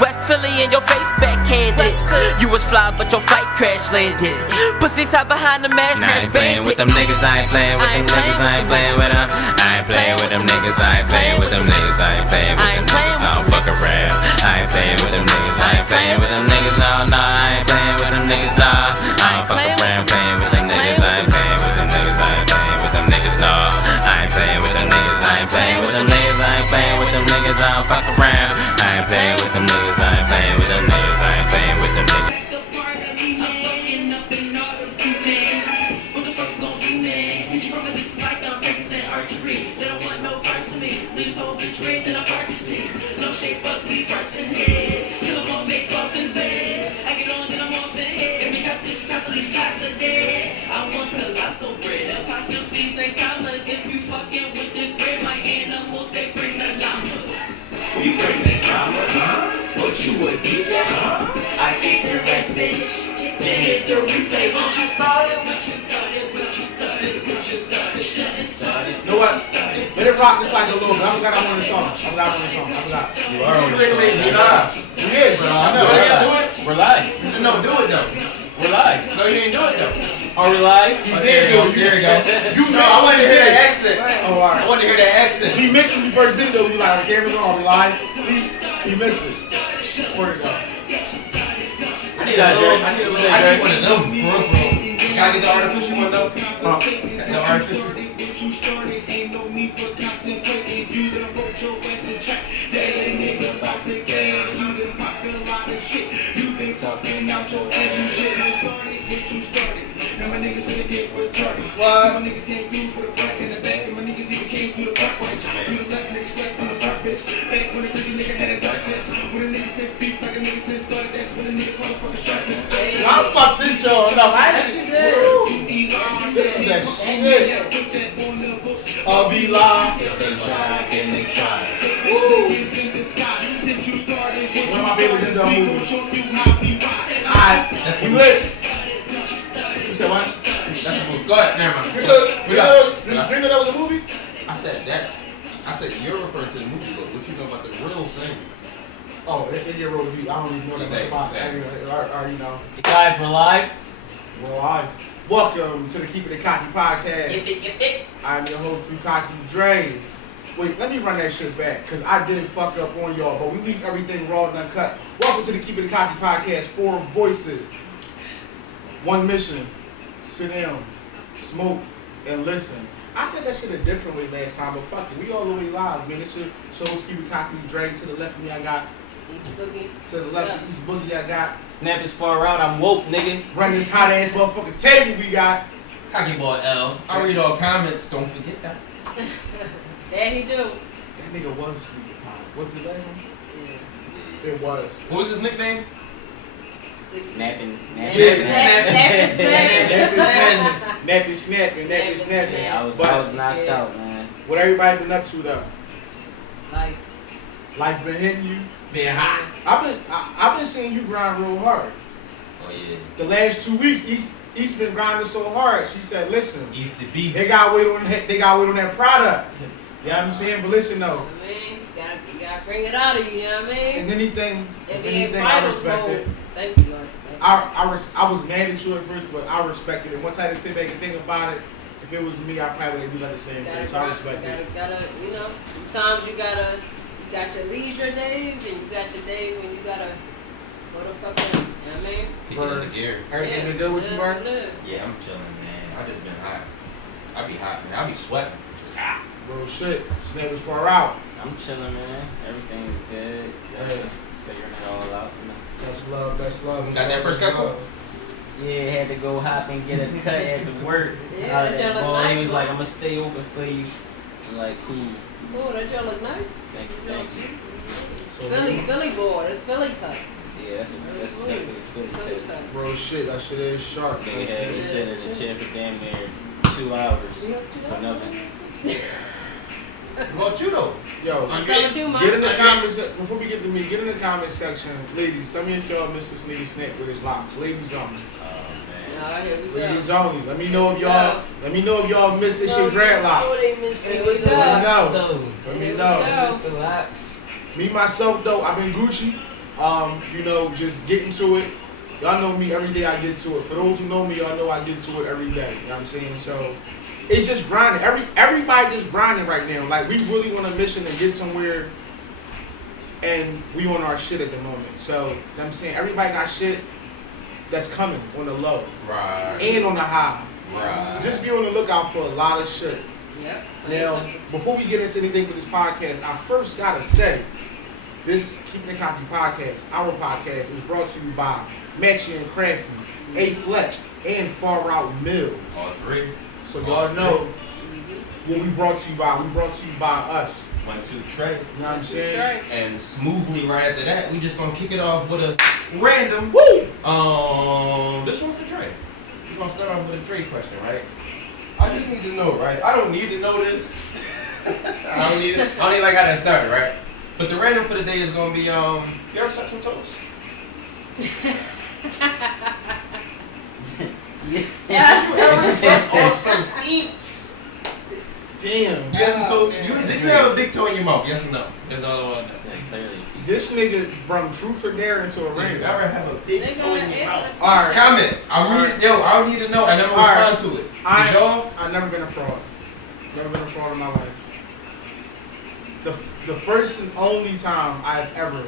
West Philly in your face backhanded. You was fly but your flight crash landed. Pussies hide behind the mask. Nah, I ain't playing with them niggas, I ain't playing with them niggas, I ain't playing with them. I ain't playing with them niggas, I ain't playing with them niggas, I ain't playing with them niggas, I don't fuck around. I ain't playing with them niggas, I ain't playing with them niggas, no, I ain't playing with them niggas, nah. I don't fuck around playing with them niggas, I ain't playing with them niggas, I ain't playing with them niggas, no. I ain't playing with them niggas, I ain't playing with them niggas, I ain't playing with them niggas, I don't fuck around. I ain't playing with them niggas, I ain't playing with them niggas, I ain't playing with them niggas. You bring the drama, What you a DJ? I think you're best bitch. Then hit the replay. What you started, You know what? Let it rock this like a little bit. I forgot I wanted a song. I forgot. You are on the song. Yeah, bro. I know. Do it. We're live. No, do it though. We're live. No, you didn't do it though. Are we live? You did do it. There you go. You know, I wanted to hear that accent. Oh, all right. I wanted to hear that accent. He missed when you first did it though. We like, the camera's on. We live. He missed it. Where it go? I need one of them. Can I get the artificial one though? The artificial. You started, ain't no need for contemplating. You done wrote your ass in track. That ain't nigga about the game. You done popped a lot of shit. You been talking out your ass. You shit done started, get you started. Now my niggas finna get retarded. What? My niggas came through for the front and the back. And my niggas even came through the back way. You the left nigga slept on the back bitch. Back when the pretty nigga had a dark sense. When a nigga says beef like a nigga says thug. That's when a nigga call for the shots. I'll fuck this joint up. I ain't this is that shit. I'll be live. They try. One of my favorite Denzel movies. Alright, we lit. You said what? That's a movie. Go ahead. Never mind. You know that was a movie? I said you're referring to the movie, but what you know about the real thing? Oh, it get rolled review. I don't even know that about Exactly. I already know. You guys, we're live. We're live. Welcome to the Keepin It Cocky podcast. I'm your host, Too Cocky Dre. Wait, let me run that shit back, because I did fuck up on y'all, but we leave everything raw and uncut. Welcome to the Keepin It Cocky podcast. 4 voices, 1 mission. Sit down, smoke, and listen. I said that shit a different way last time, but fuck it. We all the way live, man. This shit shows Keepin' Cocky Dre. To the left of me, I got East Boogie. To the left of East Boogie, I got Snap is far around. I'm woke, nigga. running this hot ass motherfucking table. We got Cocky Boy L. I read all comments. Don't forget that. There he do. that nigga was sleeping pot. What's his name? Yeah. It was. What was his nickname? Napping. Nappy snapping. Yeah, I was knocked out, man. What everybody been up to though? Life. Life been hitting you. Being hot. I've been seeing you grind real hard. Oh yeah. The last 2 weeks, East been grinding so hard. She said, "Listen, East the beast. they got weight on that product." You know what I'm saying? But listen though, I mean, you gotta bring it out of you, you know what I mean? and anything, If I respect it. Thank you, Lord. I was mad at you at first, but I respected it. Once I had to sit back and think about it, if it was me, I probably would have done the same thing. So I respect it. You know, sometimes you got your leisure days and you got your days when you gotta go to fucking, you know what I mean? Kicking in the gear. Everything been good with you, Mark? Yeah, I'm chilling, man. I just been hot. I be hot, man. I be sweating. Just hot. Real shit. Snap is far out. I'm chilling, man. Everything's good. Yeah. Figuring it all out, you know. That's love. That's love. Got that first cut, Cole? Yeah, had to go hop and get a cut after work. Yeah, Out of that that joint look boy, nice, he was boy. like, "I'm gonna stay open for you." I'm like, cool. Oh, that y'all look nice. Thank you. So, Philly boy, it's Philly cut. Yeah, that's definitely a Philly good. cut. real shit. That shit is sharp. They had me sit in the chair for damn near 2 hours for nothing. What about you though? Yo, I'm telling you, Mike. get in the comments before we get to me. Get in the comment section, ladies. Tell me if y'all miss this nigga Snap with his locks. Ladies only. All right, here we go. Ladies only. Let me know if y'all miss this shit dreadlock. Oh, they miss me Here with we the go. locks, though. Let me Here we know. go. Miss the locks. Me myself though, I've been Gucci. Just getting to it. Y'all know me, every day I get to it. For those who know me, y'all know I get to it every day. You know what I'm saying? So it's just grinding. Everybody just grinding right now. Like, we really on a mission to get somewhere, and we on our shit at the moment. So, you know what I'm saying? Everybody got shit that's coming on the low. Right. And on the high. Right. Just be on the lookout for a lot of shit. Yep. Now, before we get into anything with this podcast, I first gotta say, this Keepin It Cocky podcast, our podcast, is brought to you by Maxie and Crafty, A Fletch, and Far Out Mills. All three. So y'all know what we brought to you by. We brought to you by us. 1, 2, Trey. You know what I'm saying? And smoothly right after that, we just gonna kick it off with a random. Woo! This one's for Trey. We're gonna start off with a Trey question, right? I just need to know, right? I don't need to know this. I don't need like how that started, right? But the random for the day is gonna be you ever suck some toast? Yeah. You ever suck on some feet? Damn. You got some toast? Did you have a big toe in your mouth? Yes or no? That's all I want to know. Clearly. This nigga brought truth or dare into a Did ring. you ever have a big toe in your mouth? Alright. Comment. I need to know, and I'm gonna respond to it. Did y'all? I've never been a fraud. Never been a fraud in my life. The first and only time I've ever,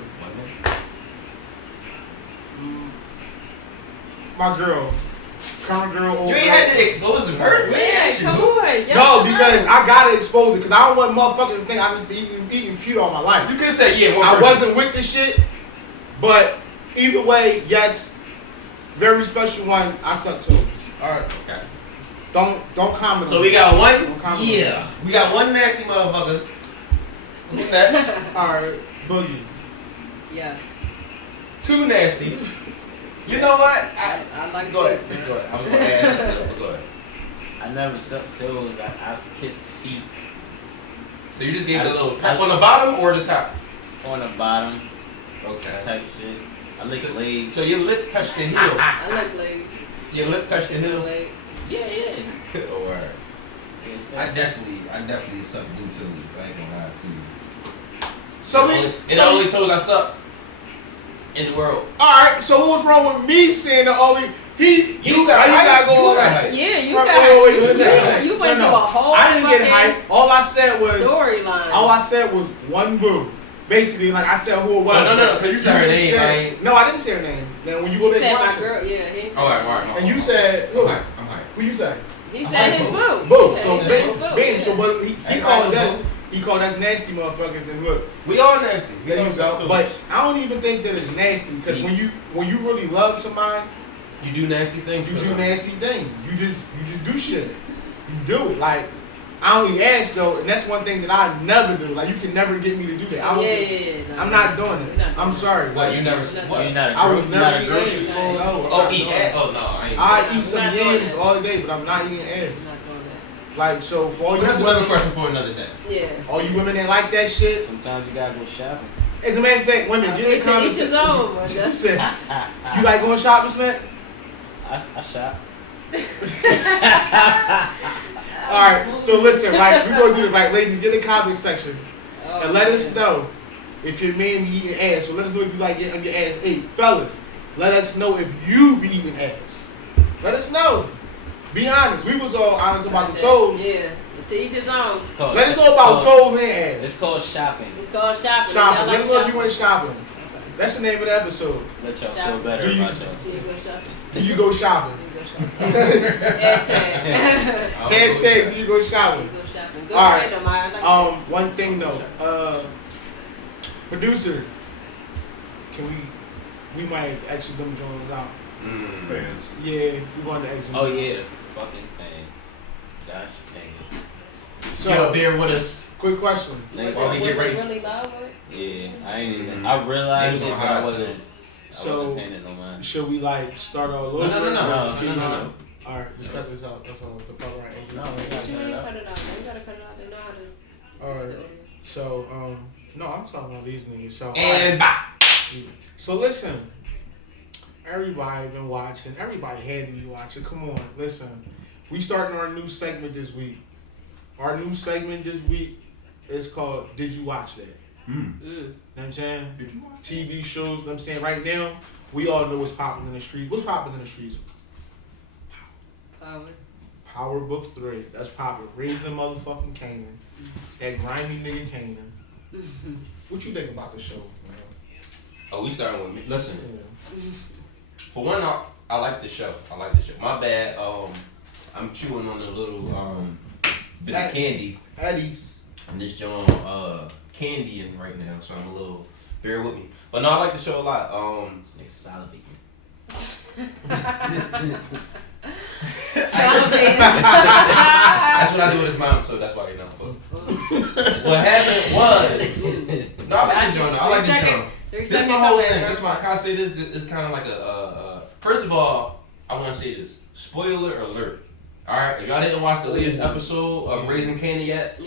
my girl, current girl, old You ain't girl. had to expose her. Yeah, come on. No, because I gotta expose it, because I don't want motherfuckers to think I just been eating feud all my life. You could have said, yeah, one I person. wasn't with the shit, but either way, yes, very special one. I suck toes. All right. Okay. Don't comment. So we got one. Don't comment. Yeah. We got one nasty motherfucker. Who's next? All right, Boogie. Yes. Two nasty. You know what? I like Go that. ahead. Go ahead. I was gonna ask you, but go ahead. I never sucked toes. I've kissed feet So you just gave a little pat on the bottom or the top? on the bottom Okay. type shit. I lick legs. So your lip touched the heel. I like legs. Your lip touched the Kiss heel. legs. Yeah. Oh, alright. Yeah. I definitely suck blue toes. I ain't gonna lie to you. So the only toes I suck in the world. all right. So what's wrong with me saying the only You got height. Yeah, you Wait, got. wait. You went No. to a whole. I didn't get fucking hype. All I said was one boo. Basically, like I said who it was. No, because you said her just name, said- right? No, I didn't say her name. Then when you He go back said my watch it, girl. Yeah, he said. Alright. and you said who? I'm hype. Who you say? He said his boo. Boo. Yeah, So he said bam, his boo. bam. So what he Hey, called boo. us. He called us nasty motherfuckers, and look, We all nasty. We there all you suck go. toes. But I don't even think that it's nasty because when you really love somebody, You do nasty things. you for do them. nasty things. You just do shit. You do it. Like I only ask though, and that's one thing that I never do. Like you can never get me to do that. I don't Yeah. I'm not doing it. I'm sorry. What, you never. You're What? You're not a I was you're not never a eating grocery. ass. No, Oh, I'm eat not ass? doing Oh, no, I ain't. it. I eat I'm some not doing yams that. all day, but I'm not eating ass. I'm not doing that. Like so for all But you that's another question for another day. Yeah. all you women that like that shit. Sometimes you gotta go shopping. As a matter of fact, women, get in the Each comments. his own. But that's Listen, you like going shopping, Snack? I shop. Alright, so listen, right, we're gonna do this, right, ladies, get in the comment section Oh, and let us man. know if your man be eating ass. So let us know if you like getting your ass ate. Fellas, let us know if you be eating ass. Let us know. Be honest. We was all honest about the toes. Yeah. To each his own. It's called, Let us know it's about called- toes and ass. It's called shopping. We call shopping. Shopping. Y'all Let like us know if you shopping? went shopping. That's the name of the episode. Let y'all feel Shopping. better Do you- about yourself. Do you go shopping? Do you go shopping? Do you go shopping? Hashtag. Hashtag do you go Do shopping? you go shopping? Go All right. random. I like One thing though, producer, can we might have to actually them joints out. Fans. Yeah, we want to exit. Oh yeah, the fucking fans. Gosh dang it. So, Yo, bear with us. quick question. Niggas While we Was get it ready. really loud? Yeah, I ain't even. Mhm. I realized Niggas it, on but high, I wasn't. too. I So, wasn't paying it no mind. should we like start all over? No. All right, just cut this out. That's all. The part where I exit. No, we gotta You cut ain't it out. cut it out. You gotta cut it out. They know how to. All right. So, no, I'm talking about these niggas. So, And bye. so listen. Everybody been watching. Everybody had to be watching. Come on, listen. We starting our new segment this week. Our new segment this week is called "Did You Watch That?" You know what I'm saying? Did you watch? TV shows, you know what I'm saying? Right now, we all know what's popping in the streets. What's popping in the streets? Power. Power Book 3. That's popping. Raising motherfucking Canaan. That grimy nigga Canaan. What you think about the show, man? Oh, we starting with me. Listen, Yeah. for one, I like the show. My bad. I'm chewing on a little bit of candy. Eddie's. And this joint candying right now, so I'm a little bear with me. But no, I like the show a lot. Nigga salivating. That's what I do with his mom, so that's why they know. What happened was, no, I like this joint. I like this joint. This is my whole thing. This is my. Can I say this? It's kind of like a. First of all, I want to say this. Spoiler alert. All right, if y'all didn't watch the latest episode of Raising Candy yet,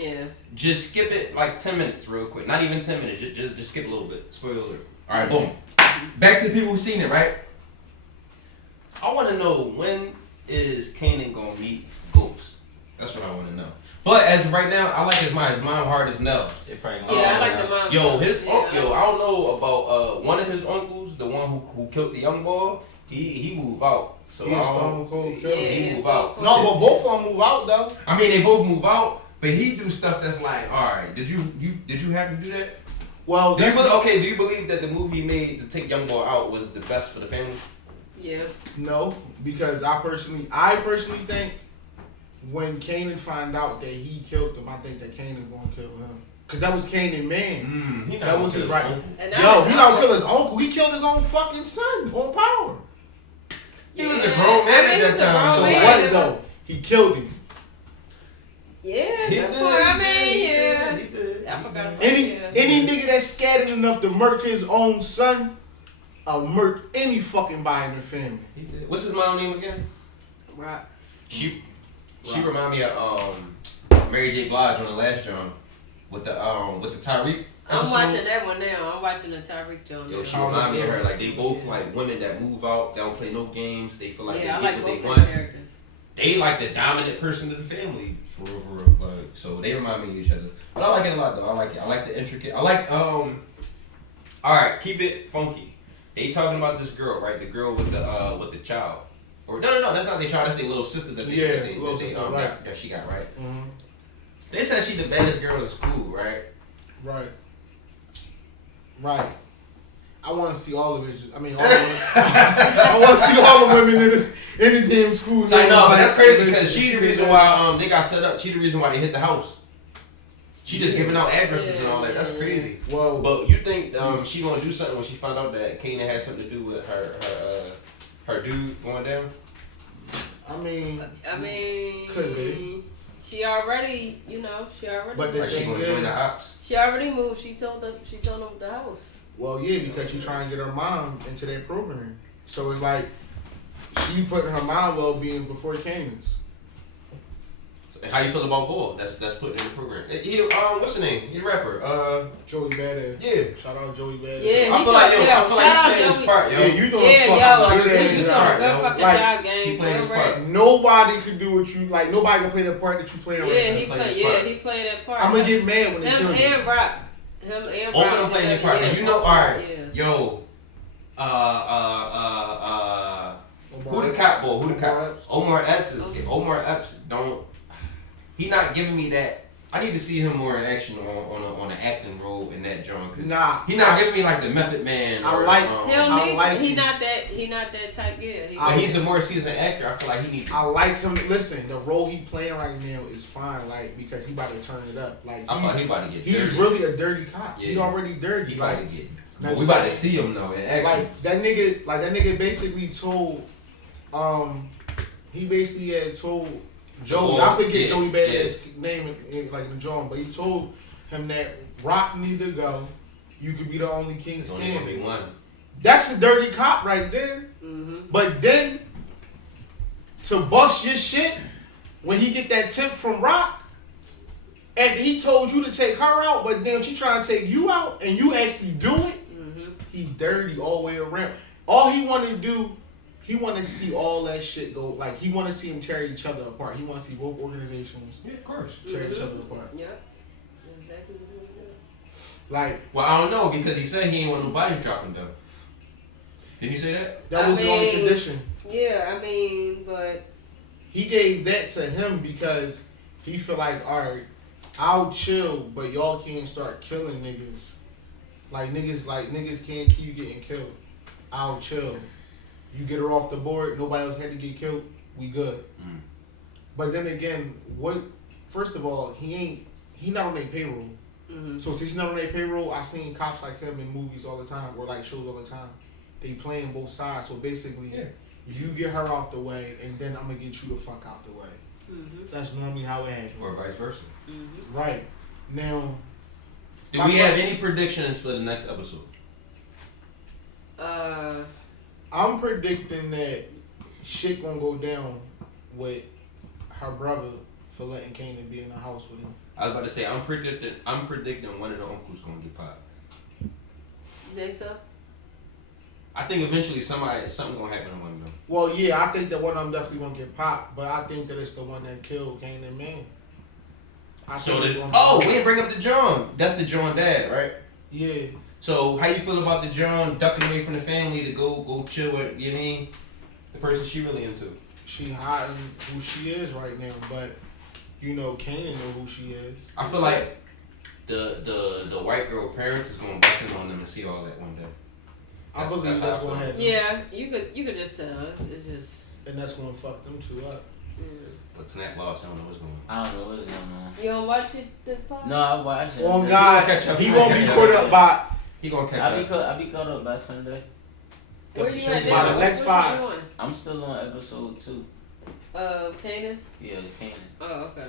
just skip it like 10 minutes real quick. Not even 10 minutes. Just skip a little bit. Spoiler alert. All right, boom. Back to the people who've seen it, right? I want to know, when is Kanan gonna meet Ghost? That's what I want to know. But as of right now, I like his mom. His mom hard as nails. I like the mom. Yo, I don't know about one of his uncles, the one who killed the young boy. He moved out. So He Stone Cold Killer. he moved out. No, but both of them move out though. I mean, they both move out, but he do stuff that's like, all right, did you have to do that? Well, Do you believe that the movie he made to take young boy out was the best for the family? Yeah. No, because I personally think when Kanan find out that he killed him, I think that Kanan gonna kill him. Cause that was Kanan man. That was his right. Yo, he don't kill his uncle. He killed his own fucking son on Power. He was a grown man at that time. So what though? He killed him. Yeah. He that's did. what I mean, yeah. He did. I forgot about Any nigga that's scattered enough to murk his own son, murk any fucking body in the family. He did. What's his mom name again? Right. She remind me of Mary J. Blige on the last drum with the Tyreek. I'm watching that one now. I'm watching the Tyreek Jones. Yo, she remind me of her. Like, they both like women that move out. They don't play no games. They feel like they get what they want. Characters. They like the dominant person of the family for real. Like, so they remind me of each other. But I like it a lot though. I like it. I like the intricate. I like All right, keep it funky. They talking about this girl, right? The girl with the child. Or no, that's not their child. That's their little sister that she got, right? Mm-hmm. They said she the baddest girl in school, right? Right. I want to see all the bitches. I mean, I want to see all the women in the damn school. I know, but that's crazy because she the reason why they got set up. She the reason why they hit the house. She just giving out addresses and all that. That's crazy. Whoa. But you think she gonna do something when she found out that Kanan had something to do with her dude going down? I mean, could be. She already, But Like she gonna join the ops? She already moved. She told them the house. Well, yeah, because she's trying to get her mom into that program. So it's like she putting her mom well-being before Kanan's. How you feel about Bull? That's put in the program. He what's the name? He a rapper. Joey Badass. Yeah. Shout out Joey Badass. Yeah, I feel like he playing his part, yo. Yeah, you doing you doing part, a good fucking job, He gang. playing his part. Nobody could do what you like. Nobody can play the part that you play right Yeah, now. he played that part. I'm gonna get mad when they Him kill me. and Rock. Him and Both Rock. of them playing their part. And you know, alright, yo, who the cop boy? Who the cop? Omar Epps. Omar Epps don't. He not giving me that. I need to see him more in action on an acting role in that joint. Nah, he not giving me like the Method Man. I like. He not that type. Yeah. But he's a more seasoned actor. I feel like he needs. I like him. Listen, the role he playing right now is fine. Like because he about to turn it up. Like I thought he about to get. He's dirty. really a dirty cop. Yeah. He already dirty. He about like, to get. But we about to see him though in action. Like that nigga basically told. He basically had told Joey. I forget Joey Badass name like in the drawing, but he told him that Rock need to go. You could be the only king standing. Only be one. That's a dirty cop right there. Mm-hmm. But then to bust your shit when he get that tip from Rock, and he told you to take her out, but then she trying to take you out, and you actually do it. Mm-hmm. He dirty all the way around. All he want to do. He want to see all that shit go. Like he want to see them tear each other apart. He want to see both organizations Yeah, of course. tear each other apart. Yeah. Exactly what he Like, Well, I don't know because he said he ain't want no bodies dropping though. Didn't he say that? that was the only condition. Yeah, I mean, but He gave that to him because he feel like, alright, I'll chill, but y'all can't start killing niggas. Like niggas can't keep getting killed. I'll chill. You get her off the board, nobody else had to get killed, we good. But then again, first of all, he not on their payroll. So since he's not on their payroll, I seen cops like him in movies all the time, or like shows all the time. They playing both sides. So basically, you get her out the way, and then I'm gonna get you the fuck out the way. That's normally how it happens. Or vice versa. Right. Now, do we have any predictions for the next episode? I'm predicting that shit gonna go down with her brother for letting Kanan be in the house with him. I was about to say I'm predicting one of the uncles gonna get popped. you think so? I think eventually something gonna happen to one of them. Well, yeah, I think that one of them definitely gonna get popped, but I think that it's the one that killed Kanan man. We didn't bring up the John. That's the John dad, right? Yeah. So how you feel about the John ducking away from the family to go chill with, you know what I mean, the person she really into? She hiding who she is right now, but you know, Kanan know who she is. I feel like the white girl parents is gonna bust in on them and see all that one day. I believe that's gonna happen. Yeah, you could just tell. It's just. And that's gonna fuck them two up. But Snack lost. I don't know what's going on. I don't know what's going on. You don't watch it, the pod? No, I watch it. Oh God, he gonna be caught up by. He gonna catch up. I be caught up by Sunday. Where you By at the now? next Which five. one you I'm still on episode 2. on? Kanan? Yeah, Kanan. Oh, okay.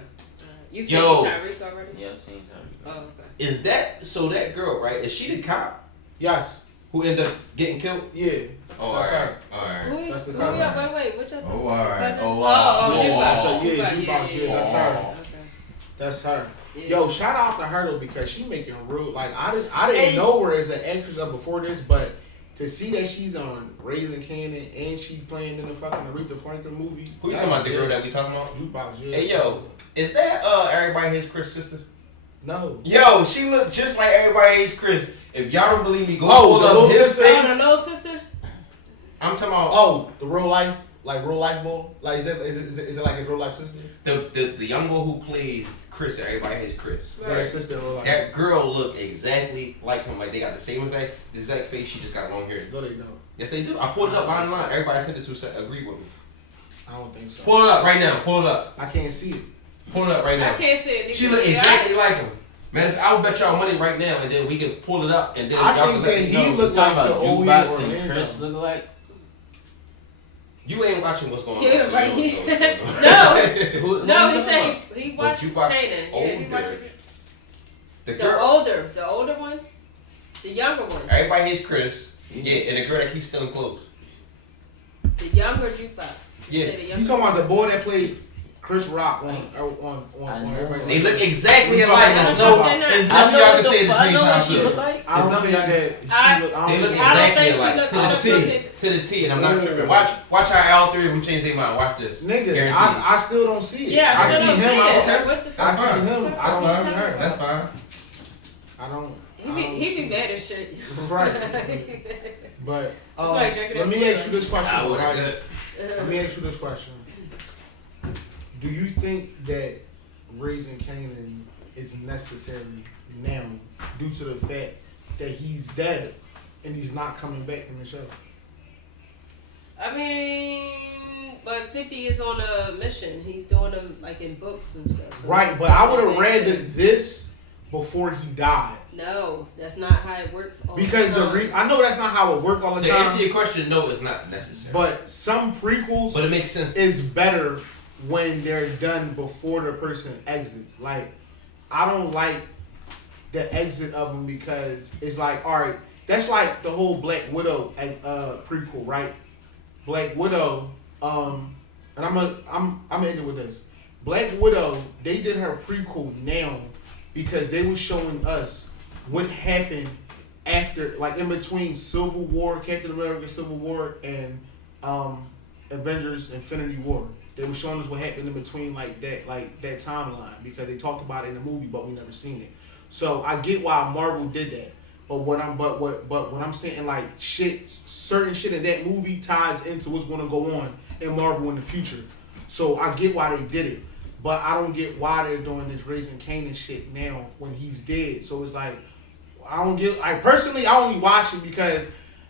You Yo. seen Tyreek already? Yeah, I seen Tyreek. Oh, okay. Is that so? That girl, right? Is she the cop Yes. who ended up getting killed? Yeah. Oh, That's alright, her. alright. That's the Who cousin. y'all? Wait, what y'all talking Oh, alright. cousin? Oh, wow. Oh, Jukebox. So, yeah, Jukebox, Jukebox, yeah, that's her. Okay. That's her. Yeah. Yo, shout out to her though because she making real like I didn't know her as an actress up before this, but to see that she's on Raising Kanan and she playing in the fucking Aretha Franklin movie. Who you talking about? The girl that we talking about? Jukebox, yeah. Hey, yo, is that Everybody Hates Chris' sister? No. Yo, she look just like Everybody Hates Chris. If y'all don't believe me, go the pull little up his sister? face. Oh, the little sister? I'm talking about The real life, like real life boy. Like is it like his real life sister? the young boy who played Chris. Everybody Hates Chris. Is that his sister in real life? That girl look exactly like him. Like they got the same exact face. She just got long hair. No, they don't. Yes, they do. I pulled it up online. Everybody I sent it to said agree with me. I don't think so. Pull it up right now. Pull it up. I can't see it. Pull it up right now. I can't say it. She look exactly like him. Man, I would bet y'all money right now, and then we can pull it up, and then I y'all think can that let me he know. looks Talking like the about old Jukebox and Orlando. Chris look like. You ain't watching what's going on. Yeah, so right. you don't know what's going on. Who No, you he talking said about? he watched But you watched Kanan. Yeah, he watched older. it. The The girl, older one, the younger one, everybody hates Chris. Yeah, and the girl that keeps stealing clothes. the younger Jukebox. Yeah. Said the You younger talking about the boy that played Chris Rock on I know. Everybody? They look exactly You alike. talking There's about- no, there's I nothing know y'all what can the say to fuck. I change know how what she look like. I don't There's think nothing that They look I don't exactly think she alike look- to I the don't T, think- to the T, and I'm not tripping. Watch how all three of them change their mind. Watch this. Nigga, Guaranteed. I still don't see it. Yeah, I still see don't him. see I it. don't. What the I fuck? see him. I don't see her. That's fine. I don't. He be mad as shit. Right. But like drinking let me that ask you this question. I would Right? have. Let me ask you this question. Do you think that Raising Kanan is necessary now due to the fact that he's dead and he's not coming back in the show? I mean, but 50 is on a mission. He's doing them like in books and stuff. So Right, but I would have read this before he died. No, that's not how it works. All Because the time. I know that's not how it worked all the To answer time. your question, no, it's not necessary. But some prequels But it makes sense. is better when they're done before the person exits. Like, I don't like the exit of them because it's like, all right, that's like the whole Black Widow prequel, right? Black Widow, and I'm ending with this. Black Widow, they did her prequel now because they were showing us what happened after, like in between Civil War, Captain America Civil War, and Avengers Infinity War. They were showing us what happened in between like that timeline because they talked about it in the movie, but we never seen it. So I get why Marvel did that. But what I'm saying, like certain shit in that movie ties into what's gonna go on in Marvel in the future. So I get why they did it. But I don't get why they're doing this Raising Kanan shit now when he's dead. So it's like, personally, I only watch it because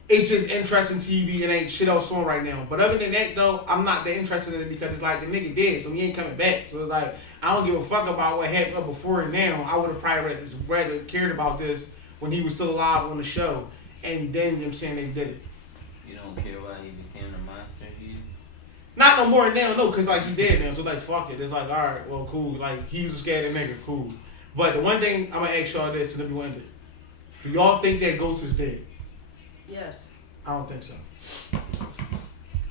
it's just interesting TV and ain't shit else on right now. But other than that, though, I'm not that interested in it because it's like the nigga dead, so he ain't coming back. So it's like, I don't give a fuck about what happened before and now. I would have probably rather cared about this when he was still alive on the show. And then them saying they did it. You don't care why he became the monster here? Not no more now, no, because like he dead now. So like, fuck it. It's like, all right, well, cool. Like, he's a scared nigga, cool. But the one thing I'm going to ask y'all this, and then we end it. Do y'all think that Ghost is dead? Yes. I don't think so.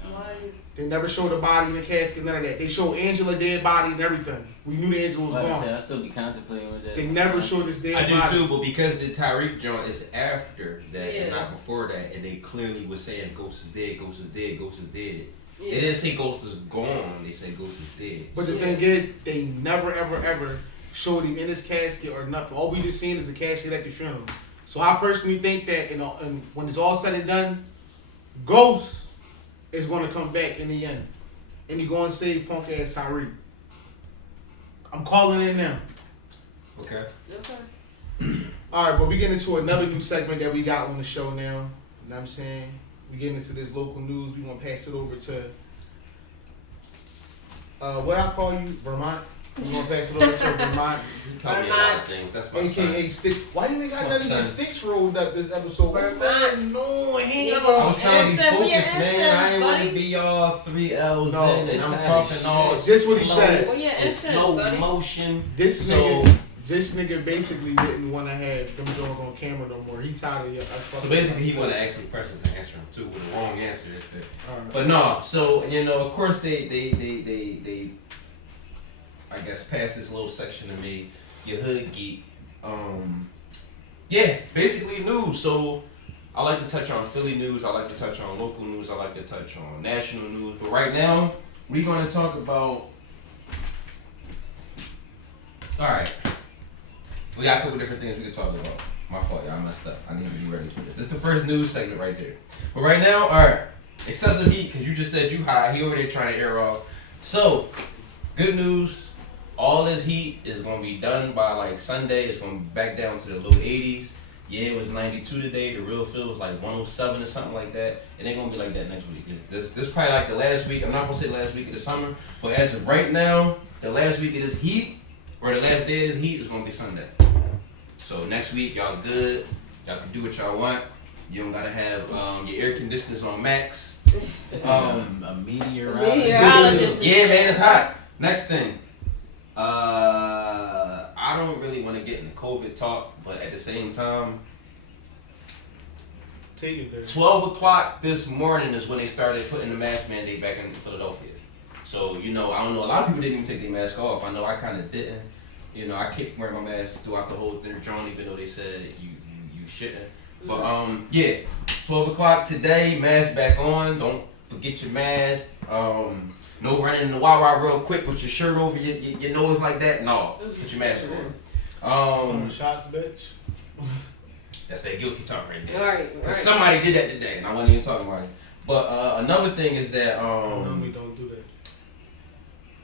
Why? They never showed the body in the casket, none of that. They showed Angela dead body and everything. We knew the Angela was gone. I still be contemplating with that. They never showed his dead body. I do too, but because the Tyreek joint is after that and not before that, and they clearly was saying Ghost is dead, Ghost is dead, Ghost is dead. Yeah. They didn't say Ghost is gone, they said Ghost is dead. But the thing is, they never ever showed him in his casket or nothing. All we just seen is the casket at the funeral. So I personally think that and when it's all said and done, Ghost is going to come back in the end. And he's going to save punk ass Tyreek. I'm calling it now. Okay. Alright, but we get into another new segment that we got on the show now. You know what I'm saying? We get into this local news. We going to pass it over to, what I call you? Vermont? We're going to pass it over to Vermont. You told me a lot of things. That's my AKA son. Stick. Why you ain't got none of these sticks rolled up this episode? What's Vermont. No, he ain't I got was trying to be Answer, we focused, answer, man. I ain't want to buddy. be all 3 L's No, in, and it's I'm not talking shit. all This what he slow. said. Well, yeah, It's answer, slow buddy. motion. This nigga basically didn't want to have them Jones on camera no more. He tired of So basically, he want to ask me questions and answer them too with the wrong answer. Alright. But no, so of course they I guess past this little section of me, your hood geek. Yeah, basically news. So I like to touch on Philly news. I like to touch on local news. I like to touch on national news. But right now, we're going to talk about. All right. We got a couple different things we can talk about. My fault, y'all messed up. I need to be ready for this. This is the first news segment right there. But right now, all right. Excessive heat, because you just said you high. He over there trying to air off. So, good news. All this heat is going to be done by like Sunday. It's going to be back down to the low 80s. Yeah, it was 92 today. The real feel was like 107 or something like that. It ain't going to be like that next week. This probably like the last week. I'm not going to say last week of the summer. But as of right now, the last week of this heat, or the last day of this heat, is going to be Sunday. So next week, y'all good. Y'all can do what y'all want. You don't got to have your air conditioners on max. It's a meteorologist. Meteorologist. Yeah, man, it's hot. Next thing. I don't really want to get into COVID talk, but at the same time, Take it there. 12 o'clock this morning is when they started putting the mask mandate back in Philadelphia. So, I don't know, a lot of people didn't even take their mask off. I know I kind of didn't. I kept wearing my mask throughout the whole thing, John, even though they said you shouldn't. But, yeah, 12 o'clock today, mask back on. Don't forget your mask. No running in the Wawa real quick with your shirt over your nose like that. No, put your mask on. Shots, bitch. That's that guilty talk right there. All right. Somebody did that today, and I wasn't even talking about it. But another thing is that we don't do that.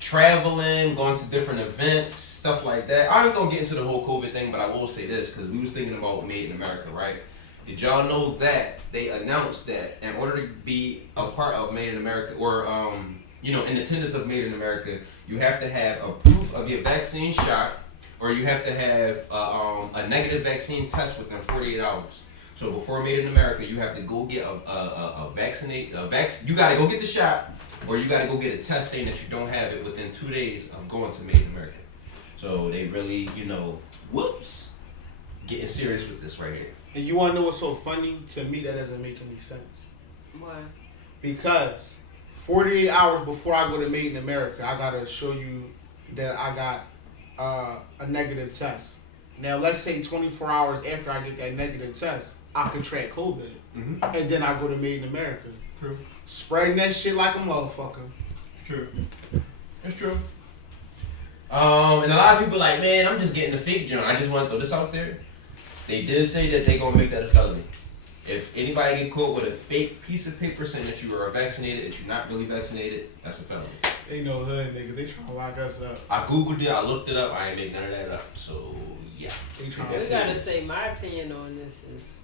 traveling, going to different events, stuff like that. I ain't gonna get into the whole COVID thing, but I will say this because we was thinking about Made in America, right? Did y'all know that they announced that in order to be a part of Made in America, or in attendance of Made in America, you have to have a proof of your vaccine shot, or you have to have a negative vaccine test within 48 hours. So before Made in America, you have to go get you gotta go get the shot, or you gotta go get a test saying that you don't have it within 2 days of going to Made in America. So they really, getting serious with this right here. And you want to know what's so funny? To me, that doesn't make any sense. Why? Because 48 hours before I go to Made in America, I got to show you that I got a negative test. Now, let's say 24 hours after I get that negative test, I contract COVID. Mm-hmm. And then I go to Made in America. True. Spreading that shit like a motherfucker. True. It's true. And a lot of people like, man, I'm just getting the fake joint. I just want to throw this out there. They did say that they gonna make that a felony. If anybody get caught with a fake piece of paper saying that you are vaccinated, that you're not really vaccinated, that's a felony. Ain't no hood niggas. They trying to lock us up. I googled it. I looked it up. I ain't make none of that up. So yeah. They trying We to gotta say my opinion on this is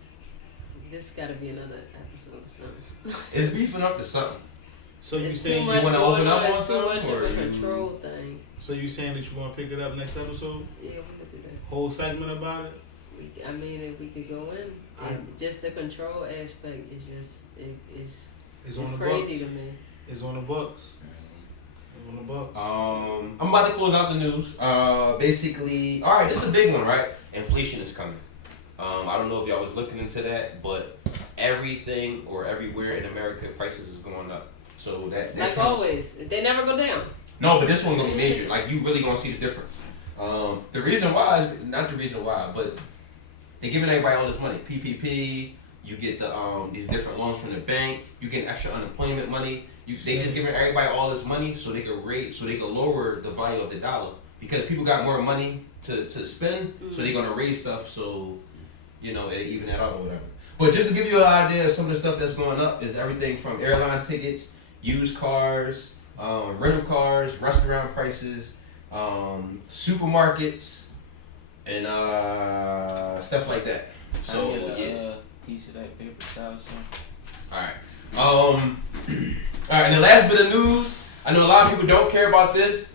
this gotta be another episode or something. It's beefing up to something. So you It's saying too you much wanna going open up on. on It's too something, much or of a you- control thing. So you saying that you want to pick it up next episode? Yeah, we could do that. Whole segment about it? I mean, if we could go in, and just the control aspect is just It's it's on the crazy books. to me. It's on the books. It's on the books. I'm about to close out the news. Basically, all right, this is a big one, right? Inflation is coming. I don't know if y'all was looking into that, but everything or everywhere in America, prices is going up. So that Like comes- always, they never go down. No, but this one gonna be major. Like you really gonna see the difference. The reason why is not the reason why, but they're giving everybody all this money. PPP. You get the these different loans from the bank. You get extra unemployment money. They just giving everybody all this money so they could lower the value of the dollar because people got more money to spend. So they're gonna raise stuff so you know it even that out or whatever. But just to give you an idea of some of the stuff that's going up is everything from airline tickets, used cars, rental cars, restaurant prices, supermarkets, and stuff like that. So yeah. Piece of that paper towel, son. Alright. Alright, and the last bit of news, I know a lot of people don't care about this.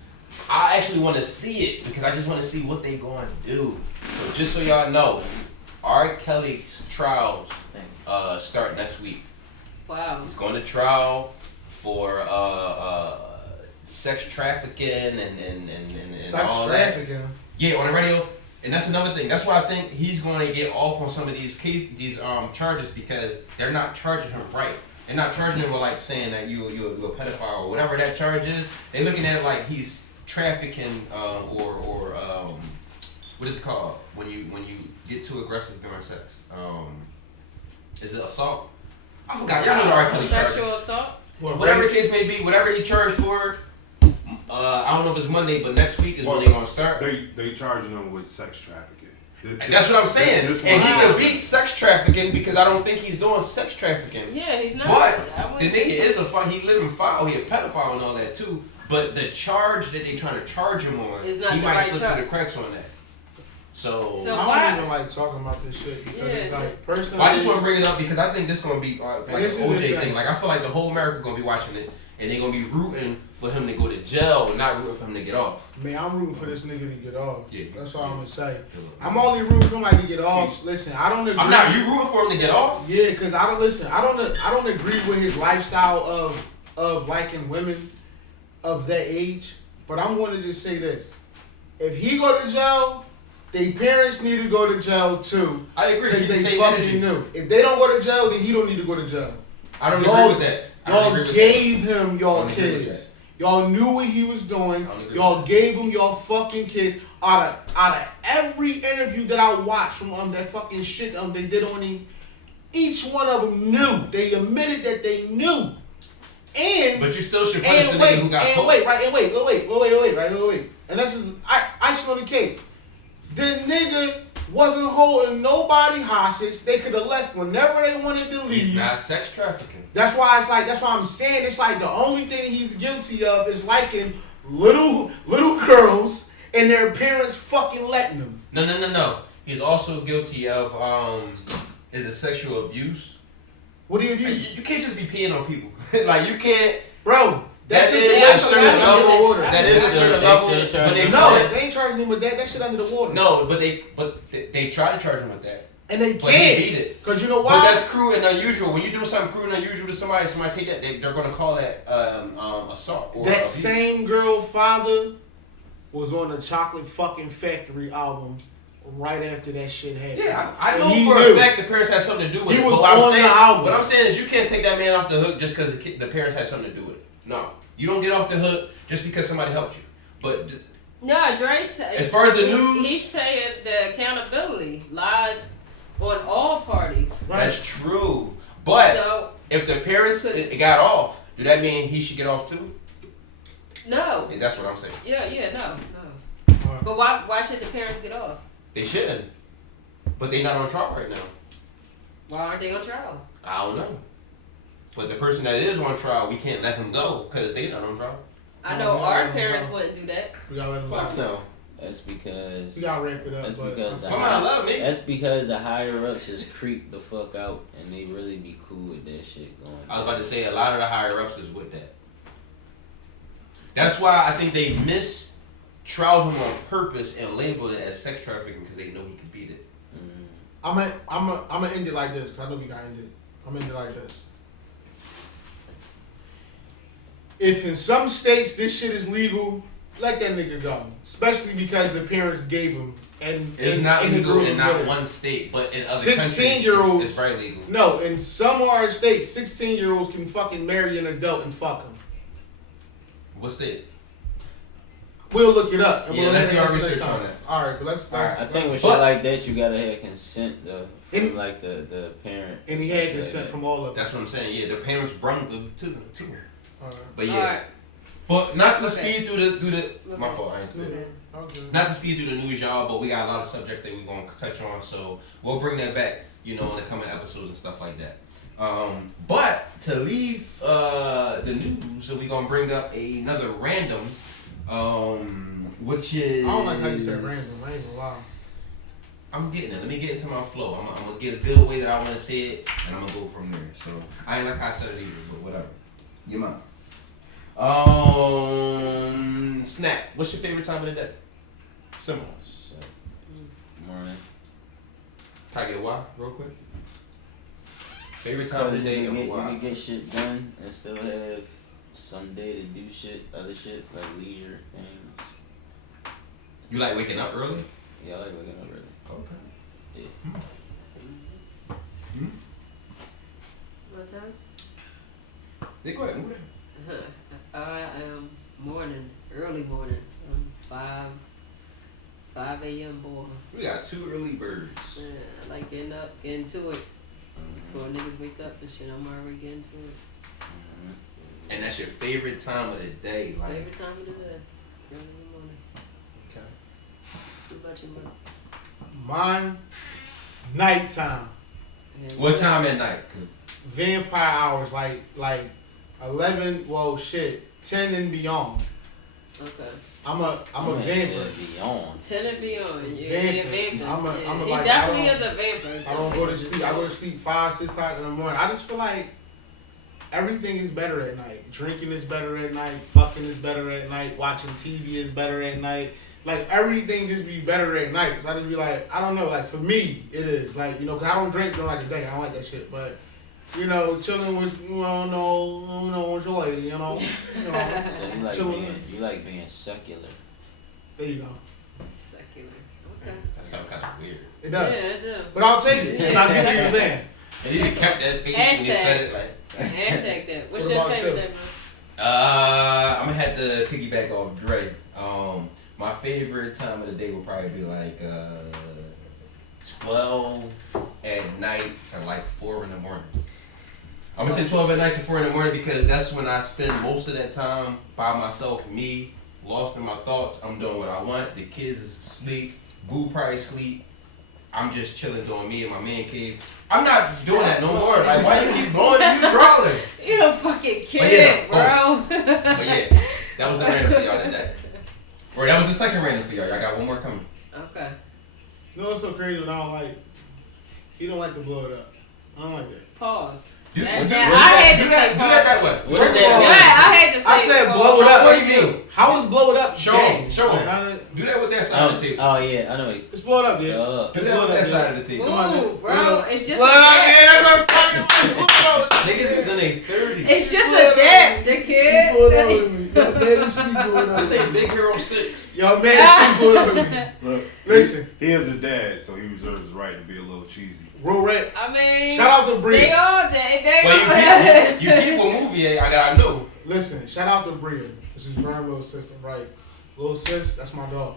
I actually want to see it because I just want to see what they going to do. So just so y'all know, R. Kelly's trials start next week. Wow. He's going to trial for sex trafficking and Sex all that. trafficking. Yeah, on the radio. And that's another thing. That's why I think he's going to get off on some of these charges because they're not charging him right. They're not charging him with like saying that you're a pedophile or whatever that charge is. They're looking at it like he's trafficking or what is it called when you get too aggressive during sex? Is it assault? I forgot. Y'all know the R. Kelly charges. Sexual assault? Whatever the case may be, whatever he charged for. I don't know if it's Monday, but next week is when they're gonna start. They charging them with sex trafficking. That's what I'm saying. This And he one- could beat sex trafficking because I don't think he's doing sex trafficking. Yeah, he's not. But the nigga is he living foul, he a pedophile and all that too. But the charge that they trying to charge him on, It's not he the might right slip charge. through the cracks on that. So So I why- don't even like talking about this shit because it's Yeah. like personally. I just want to bring it up because I think this gonna be like an this is the OJ thing. thing. Like I feel like the whole America gonna be watching it and they gonna be rooting for him to go to jail, and not rooting for him to get off. Man, I'm rooting for this nigga to get off. Yeah. That's all I'm gonna say. I'm only rooting for him like to get off. Listen, I don't agree. I'm not. You rooting for him to get off? Yeah, cause I don't listen. I don't agree with his lifestyle of liking women of that age. But I'm going to just say this: if he go to jail, their parents need to go to jail too. I agree. Because You they say fucking energy. knew. If they don't go to jail, then he don't need to go to jail. I don't Y'all- agree with that. I don't agree Y'all with gave him I y'all don't agree with kids. Y'all knew what he was doing. I don't agree Y'all with gave him y'all fucking kids. Out of every interview that I watched from that fucking shit they did on him, each one of them knew. They admitted that they knew. And But you still should punish the nigga who got caught. wait. And that's just, icing on the cake. The nigga wasn't holding nobody hostage. They could have left whenever they wanted to leave. He's not sex trafficking. That's why I'm saying it's like the only thing he's guilty of is liking little girls and their parents fucking letting them. No. He's also guilty of is it sexual abuse? What do you You do? can't just be peeing on people. Like you can't. Bro, That that's is just a that's certain under the level. water. That is a certain They level. still charge But they him. No, they ain't charging him with that. That shit under the water. No, but they try to charge him with that. And they But he can't. beat it. Because you know But why? that's cruel and unusual. When you do something cruel and unusual to somebody take that, they're gonna call that assault or That abuse. same girl father was on the Chocolate Fucking Factory album right after that shit happened. Yeah, I And know he for knew. a fact the parents had something to do with He it. was But what on I'm the saying, album. what I'm saying is you can't take that man off the hook just because the parents had something to do with it. No, you don't get off the hook just because somebody helped you. But No, Dre said. As far as the news- he's saying the accountability lies on all parties. that's true. But So if the parents got off, do that mean he should get off too? no. That's what I'm saying. Yeah, no. But why should the parents get off? They shouldn't. But they not on trial right now. Why aren't they on trial? I don't know. But the person that is on trial, we can't let him go because they not on trial. I know our parents wouldn't do that. We gotta let them Fuck go. no. That's because We gotta ramp it up. that's but because the Come on, love me. that's because the higher ups just creep the fuck out and they really be cool with that shit going. I was about to say a lot of the higher ups is with that. That's why I think they mistrialed him on purpose and labeled it as sex trafficking because they know he could beat it. I'm gonna end it like this. 'Cause I know we gotta end it. I'm gonna end it like this. If in some states this shit is legal, let that nigga go. Especially because the parents gave him. And It's not and the legal girls in with not it. one state, but in other 16-year-olds. countries, it's very legal. No, in some of our states, 16-year-olds can fucking marry an adult and fuck him. What state? We'll look it up. And Yeah, we'll let's do our answer research next on time. that. Alright, but let's. Alright. I think with But- shit like that, you gotta have consent though from And- like the parent. And he stuff had like consent that. from all of them. That's what I'm saying. Yeah, the parents brung them to them too. Alright. But yeah, Alright. but not to Okay. speed through the. My fault. I ain't speeding. Okay. Not to speed through the news, y'all, but we got a lot of subjects that we're gonna touch on, so we'll bring that back, in the coming episodes and stuff like that. But to leave the news, so we're gonna bring up another random, which is. I don't like how you said random. I ain't gonna lie. I'm getting it. Let me get into my flow. I'm gonna get a good way that I want to say it, and I'm gonna go from there. So I ain't like how I said it either, but whatever. Your mind. Snack. What's your favorite time of the day? Simple. Morning. Can I get a why real quick? Favorite time of the Because day you and can why? get shit done and still have some day to do shit, other shit like leisure things. You like waking up early? Yeah, I like waking up early. Okay. Yeah. What time? Yeah, go ahead. Move it. I am early morning. 5 a.m. boy. We got 2 early birds. Yeah, I like getting up, getting to it. Before niggas wake up and shit, I'm already getting to it. And that's your favorite time of the day, like. Favorite time of the day. Early in the morning. Okay. What about your mom? Mine, nighttime. What time at night? 'Cause Vampire hours, like 11. Well, shit, 10 and beyond. Okay. I'm a vampire. Beyond. 10 and beyond. You're Vampire. a vampire. I'm a He like, definitely I is a vampire. I don't go to sleep. I go to sleep 5, 6 o'clock in the morning. I just feel like everything is better at night. Drinking is better at night. Fucking is better at night. Watching TV is better at night. Like, everything just be better at night. So I just be like, I don't know. Like, for me, it is. Like, cause I don't drink during like the day. I don't like that shit. But, chilling with, with your lady, So chilling. you like being secular. There you go. Secular. Okay. that sounds kind of weird. It does. Yeah, it does. But I'll take it. And I'll get what you're saying. And you kept that face when you said it, like. Hashtag that. What's What your about favorite you? day, bro? I'm gonna have to piggyback off Dre. My favorite time of the day will probably be like 12 at night to like 4 in the morning. I'm gonna say 12 at night to 4 in the morning because that's when I spend most of that time by myself, me, lost in my thoughts. I'm doing what I want. The kids is asleep. Boo probably sleep. I'm just chilling doing me and my man cave. I'm not doing that no more. Like, why you keep going? You drawing. You a fucking kid, bro. But yeah, that was the random for y'all today. Or that was the second random for y'all. Y'all got one more coming. Okay. You know what's so crazy? What I don't like? He don't like to blow it up. I don't like that. Pause. Do I that had to say do that way. What is that? Yeah, I had to say I said pause. blow it up. What do you mean? How is blow it up? Show gay? him. Show him. Like, Do that with that side of the table. Oh yeah, I know. Just blow it up, yeah. Do that with that side of the table. Ooh, bro, it's just Blow a it up, dab. yeah. That's what I'm talking about. Niggas is in their 30s. It's just a dab, dickhead. Blow it up with me. Yo, man, she blow it up. This ain't Big Hero 6. Yo, man, she blow it up with me. Look, Listen. he is a dad, so he reserves his right to be a little cheesy. Real red. I mean, Shout out to Bria. They all they Well, you keep a movie that I know. Listen, shout out to Bria. This is Vern's little sister, right? Little sis, that's my dog.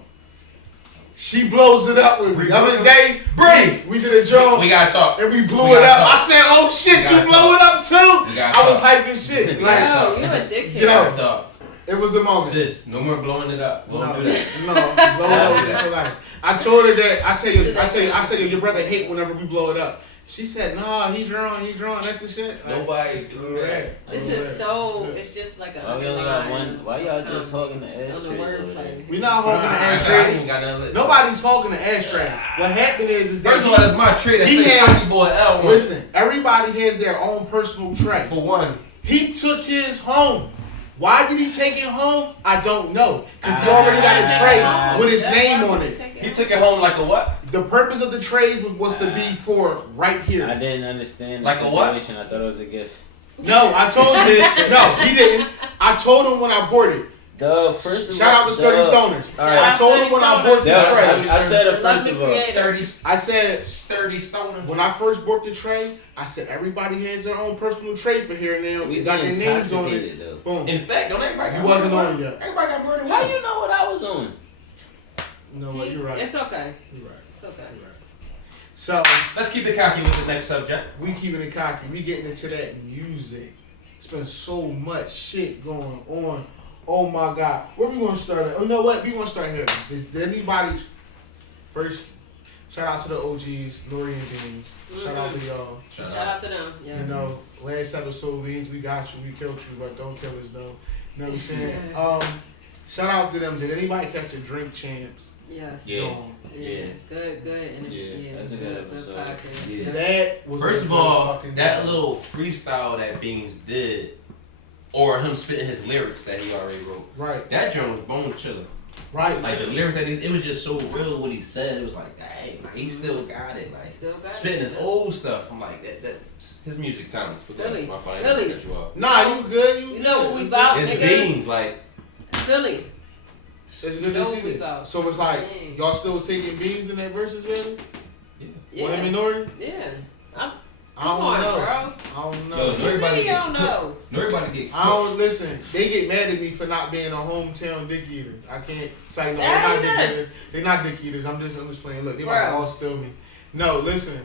She blows it up with me. The other day, Bria, we did a joke we gotta talk. and we blew We it gotta up. talk. I said, "Oh shit, We you gotta blow it up too?" We gotta I was talk. hyping shit. We Like, gotta Yo, you a dickhead. We gotta talk. It was a moment. Sis, no more blowing it up. Don't do that. No, blow it up for life. I told her that. I said, your brother hate whenever we blow it up. She said, nah, he drawn. That's the shit. Nobody do that. This is so. It's just like a. We only got one. Why y'all just hogging the ashtrays over there? We not hogging the ashtrays. Nobody's hogging the ashtray. What happened is first of all, that's my tray that say Cocky Boy L1. Listen, everybody has their own personal tray. For one, he took his home. Why did he take it home? I don't know. Because he already got a tray with his name on it. He took it home like a what? The purpose of the trays was to be for right here. I didn't understand the like situation. I thought it was a gift. No, I told him. No, he didn't. I told him when I bought it. Shout out to Sturdy Stoners. Right. I told him when I bought the tray. I said it first of all. I said Sturdy Stoners. When I first bought the tray, I said everybody has their own personal tray for here and there. We got their names on it. Though. Boom. In fact, don't everybody? You wasn't on it yet. Everybody got more than one. How you know what I was on? No, well, you're right. It's okay. You're right. It's okay. You're right. So let's keep it cocky with the next subject. We keeping it cocky. We getting into that music. It's been so much shit going on. Oh my God. Where we gonna start at? Oh, you know what? We gonna start here. Did anybody first? Shout out to the OGs, Nori and James. Shout out to y'all. Shout out to them. Yes. You know, last episode means we got you, we killed you, but don't kill us though. You know what I'm saying? Shout out to them. Did anybody catch the Drink Champs? Yes. Yeah. Good. Yeah. That's a good episode. podcast. Yeah. That was first of all, that little freestyle that Beans did, or him spitting his lyrics that he already wrote. Right. That joint was bone chiller. Right. Like the lyrics that it was just so real what he said. It was like, dang, like, he still got it. Like spitting his old stuff. I'm like that his music talent. Really? Really? Nah, you good. You know what we about, it's nigga? Beans, like Philly. It's good to see this. So it's like y'all still taking Beans in that Verzes battle? Yeah. With him and Nori? Yeah. I don't know. Bro. I don't know. Everybody don't know. Everybody get. I don't listen. They get mad at me for not being a hometown dick eater. I can't say no. They're not dick eaters. They're not dick eaters. I'm just playing. Look, they might all steal me. No, listen.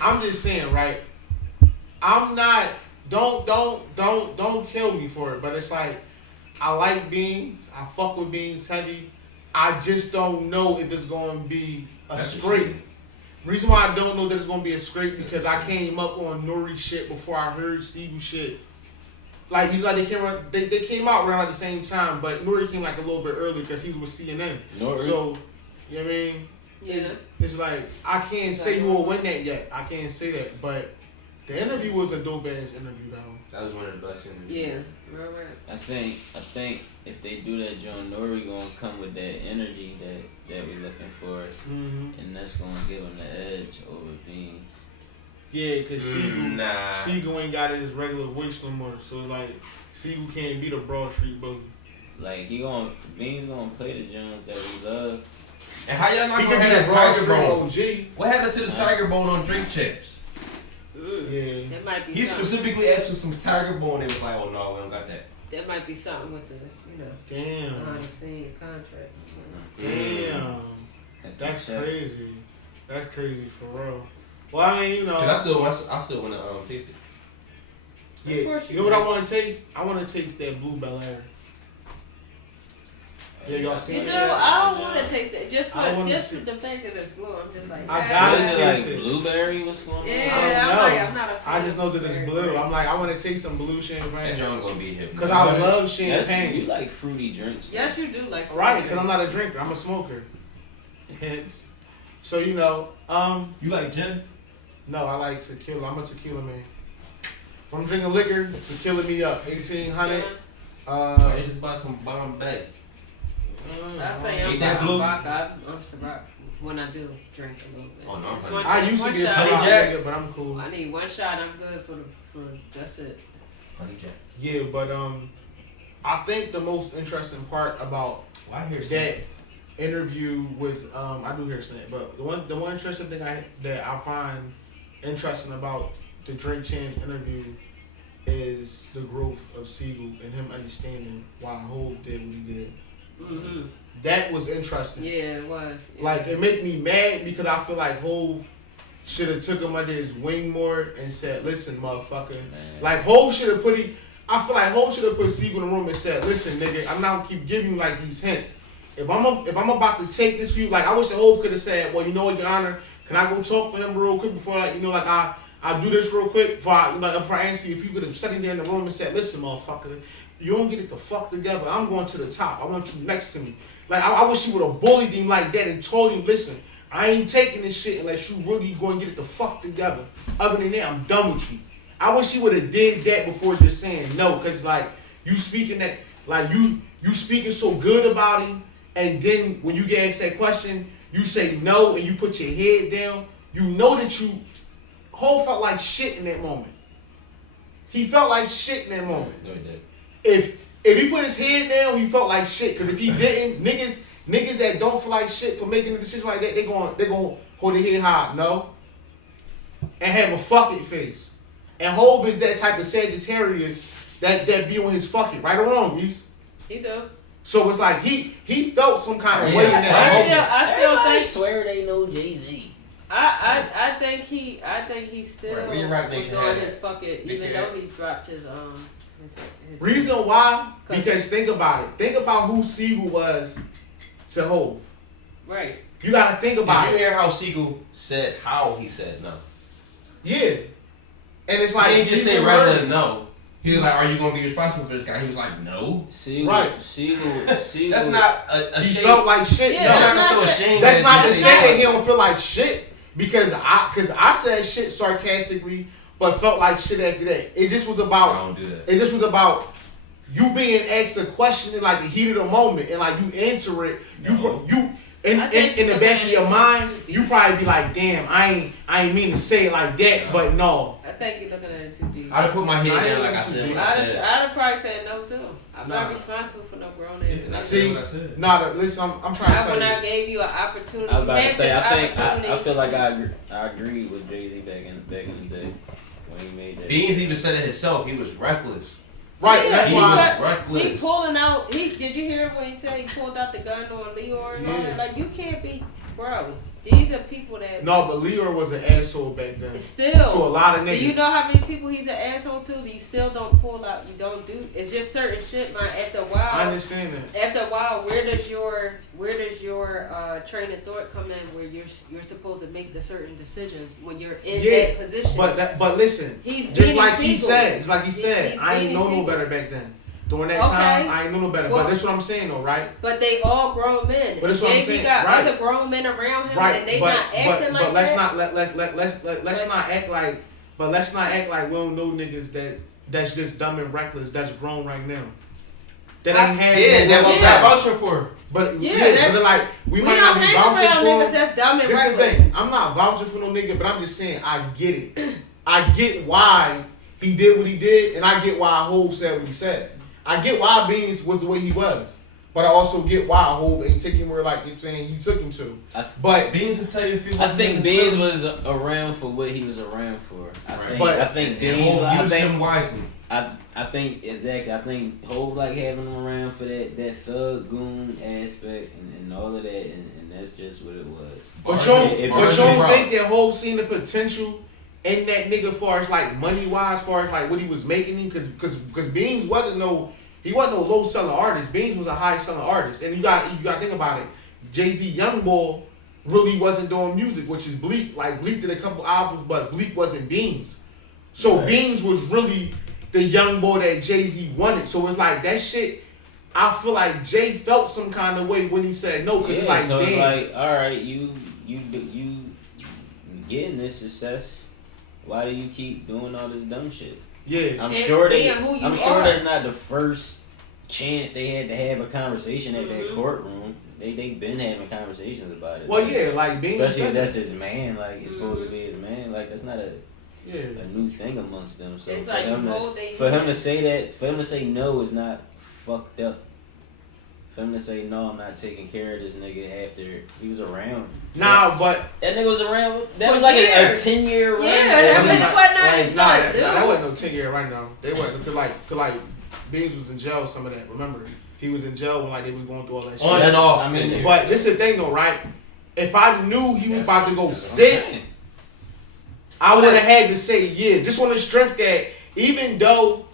I'm just saying, right? I'm not. Don't kill me for it. But it's like I like Beans. I fuck with Beans heavy. I just don't know if it's gonna be a scrape. Reason why I don't know that it's gonna be a scrape because I came up on Nori shit before I heard Siegel shit. Like they came out around at the same time, but Nori came like a little bit early because he was with CNN. Nori. So, you know what I mean? Yeah. It's like I can't say who will win that yet. I can't say that, but the interview was a dope ass interview though. That was one of the best interviews. Yeah. Right. I think if they do that, John Nori gonna come with that energy that we're looking for, and that's gonna give him the edge over Beans. Yeah, cause Siegel ain't got his regular voice no more, so like Siegel can't beat a Broad Street boogie. Like Beans gonna play the Jones that we love. And how y'all not He gonna can have be that a Broad Tiger Street Bone? OG. What happened to the Tiger Bone on Drink Champs? Yeah. That might be. He something. specifically asked for some Tiger Bone. They was like, oh no, we don't got that. That might be something with the, Damn. behind the scene contract. Damn. That's crazy. That's crazy for real. Well, I mean, Cause I still want to taste it. Yeah. You know what I want to taste? I want to taste that Blue Bel Air. Yeah, y'all seen You do? that? I don't want to taste it. Just for the fact that it's blue, I'm just like. I gotta taste like blueberry. What's going on? Yeah, I'm not a fan. I just know that it's blue. I'm like, I want to taste some blue champagne. That joint gonna be here. Cause I love champagne. Yes, you like fruity drinks. Yes, you do like. Right? Cause I'm not a drinker. I'm a smoker. Hence. So you know, You like gin? No, I like tequila. I'm a tequila man. If I'm drinking liquor, tequila me up. 1800. I just buy some Bombay. I say I'm vodka. I'm Ciroc when I do drink a little bit. Oh no, I'm One I used to be a shot. Ciroc nigga, but I'm cool. I need one shot. I'm good for that's it. Honey Jack. Yeah, but I think the most interesting part about that interview with I do hear Snap, but the one interesting thing that I find interesting about the Drink Champs interview is the growth of Siegel and him understanding why Hov did what he did. Mm-hmm. That was interesting. Yeah, it was. Yeah. Like it made me mad because I feel like Hov should have took him under his wing more and said, "Listen, motherfucker." Man. Like Hov should have put I feel like Hov should have put Siegel in the room and said, "Listen, nigga, I'm not gonna keep giving you like these hints. If I'm about to take this for you, like I wish the Hov could have said, well, you know what, Your Honor, can I go talk to him real quick before, like, you know, like I'll do this real quick before I answer you. If you could have sat in there in the room and said, listen, motherfucker, you don't get it the fuck together. I'm going to the top. I want you next to me. Like I wish you would have bullied him like that and told him, listen, I ain't taking this shit unless you really go and get it the fuck together. Other than that, I'm done with you. I wish he would have did that before just saying no, cause like you speaking that, like you speaking so good about him, and then when you get asked that question, you say no and you put your head down. You know that Hov felt like shit in that moment. He felt like shit in that moment. No, he did. If he put his head down, he felt like shit. Cause if he didn't, niggas that don't feel like shit for making a decision like that, they gon' hold their head high, no, and have a fuck it face. And Hov is that type of Sagittarius that be on his fuck it, right or wrong, Reese? He do. So it's like he felt some kind of way in that moment. I still think. Swear they know Jay-Z. I think he still Right, we rap was nation on had his it. fuck it, even though he dropped his Reason why? Because think about it. Think about who Siegel was to Hov. Right. You gotta think about Did you it. hear how Siegel said how he said no? Yeah. And it's like He didn't just say Siegel rather heard- than no. He was like, "Are you gonna be responsible for this guy?" He was like, "No." Siegel, Right. Siegel. That's not a He shame. felt like shit. Yeah, no, I'm that's not gonna not throw a shit. shame. that's at not you to saying say that that. he don't feel like shit because I said shit sarcastically, but felt like shit after that. It just was I about. don't do that. It just was about you being asked a question in like the heat of the moment and like you answer it. You I think in the back of your it's mind, too you deep. probably be like, damn, I ain't mean to say it like that, but no. I think you're looking at it too deep. I'd have put my head I down ain't like I gonna said. do What I I'd said. have probably said no too. I'm Nah. not responsible for no grown Yeah, ass. that's See, what I said. nah, listen, I'm trying to When tell I you. gave you an opportunity, I was about you to had say, this I opportunity. feel like I agreed with Jay-Z back in the day when he made that. Beans even said it himself. He was reckless. Right, Yeah, that's he why. was He reckless. pulling out. Did you hear when he said he pulled out the gun on Leor and all Yeah. that? Like you can't be, bro. These are people that No, but Leor was an asshole back then. still. To a lot of Do niggas. you know how many people he's an asshole to? You still don't pull out. You don't do. It's just certain shit, man. After a while. I understand that. After a while, where does your train of thought come in? Where you're supposed to make the certain decisions when you're in that position. But listen, He's just being like he Siegel. said, just like he said, He's I ain't being know no Siegel. better back then. During that Okay. time, I ain't know no better. Well- but that's what I'm saying though, right? But they all grown men. But that's what I'm Jay-Z saying, got right. other grown men around him, Right, and they but not acting like let's that. not let's But- not act like let's not act like we don't know niggas that's just dumb and reckless that's grown right now. That ain't had Yeah, no that's what Yeah. I'm vouching for. But Yeah, yeah, that- but like we might don't not be hang vouching around for. niggas that's dumb and This is the reckless. thing. I'm not vouching for no nigga, but I'm just saying I get it. I get why he did what he did, and I get why Hov said what he said. I get why Beans was the way he was, but I also get why Hov ain't taking him where like you're saying he took him to. But Beans will tell you if he I think Beans feelings. was around for what he was around for. But- I think And Beans. Hov I used think him wisely. I think exactly. I think Hov like having him around for that thug goon aspect and all of that, and that's just what it was. But It- you it- don't think that Hov seen the potential in that nigga far as like money wise, far as like what he was making him, because Beans wasn't no low selling artist. Beans was a high selling artist, and you got to think about it. Jay-Z Young Boy really wasn't doing music, which is Bleak. Like Bleak did a couple albums, but Bleak wasn't Beans. So Right. Beans was really the young boy that Jay-Z wanted. So it's like that shit. I feel like Jay felt some kind of way when he said no, because it's like, so damn. it's like, all right, you getting this success. Why do you keep doing all this dumb shit? Yeah. I'm And sure being who you I'm sure are. that's not the first chance they had to have a conversation at that Mhm. courtroom. They been having conversations about it. Well, yeah, like Beans. Especially said if that. that's his man, like it's supposed to be his man. Like that's not a Yeah. new thing amongst them. So It's for like him you to, hold they for him to hand. say that, for him to say no is not fucked up. For him to say no, I'm not taking care of this nigga after he was around. Nah, but That nigga was around. That For was like a years. 10-year run. Yeah, Like, that he nigga was- wasn't like, his nah, son, that, dude. that wasn't no 10 year right now. They wasn't cause like Beans was in jail. Some of that. Remember, he was in jail when like they was going through all that shit. On and That's- off. I mean, 10 years. But this is the thing though, right? If I knew he was about to go That's what I'm sit, saying. I would have had to say yeah, just on the strength that even though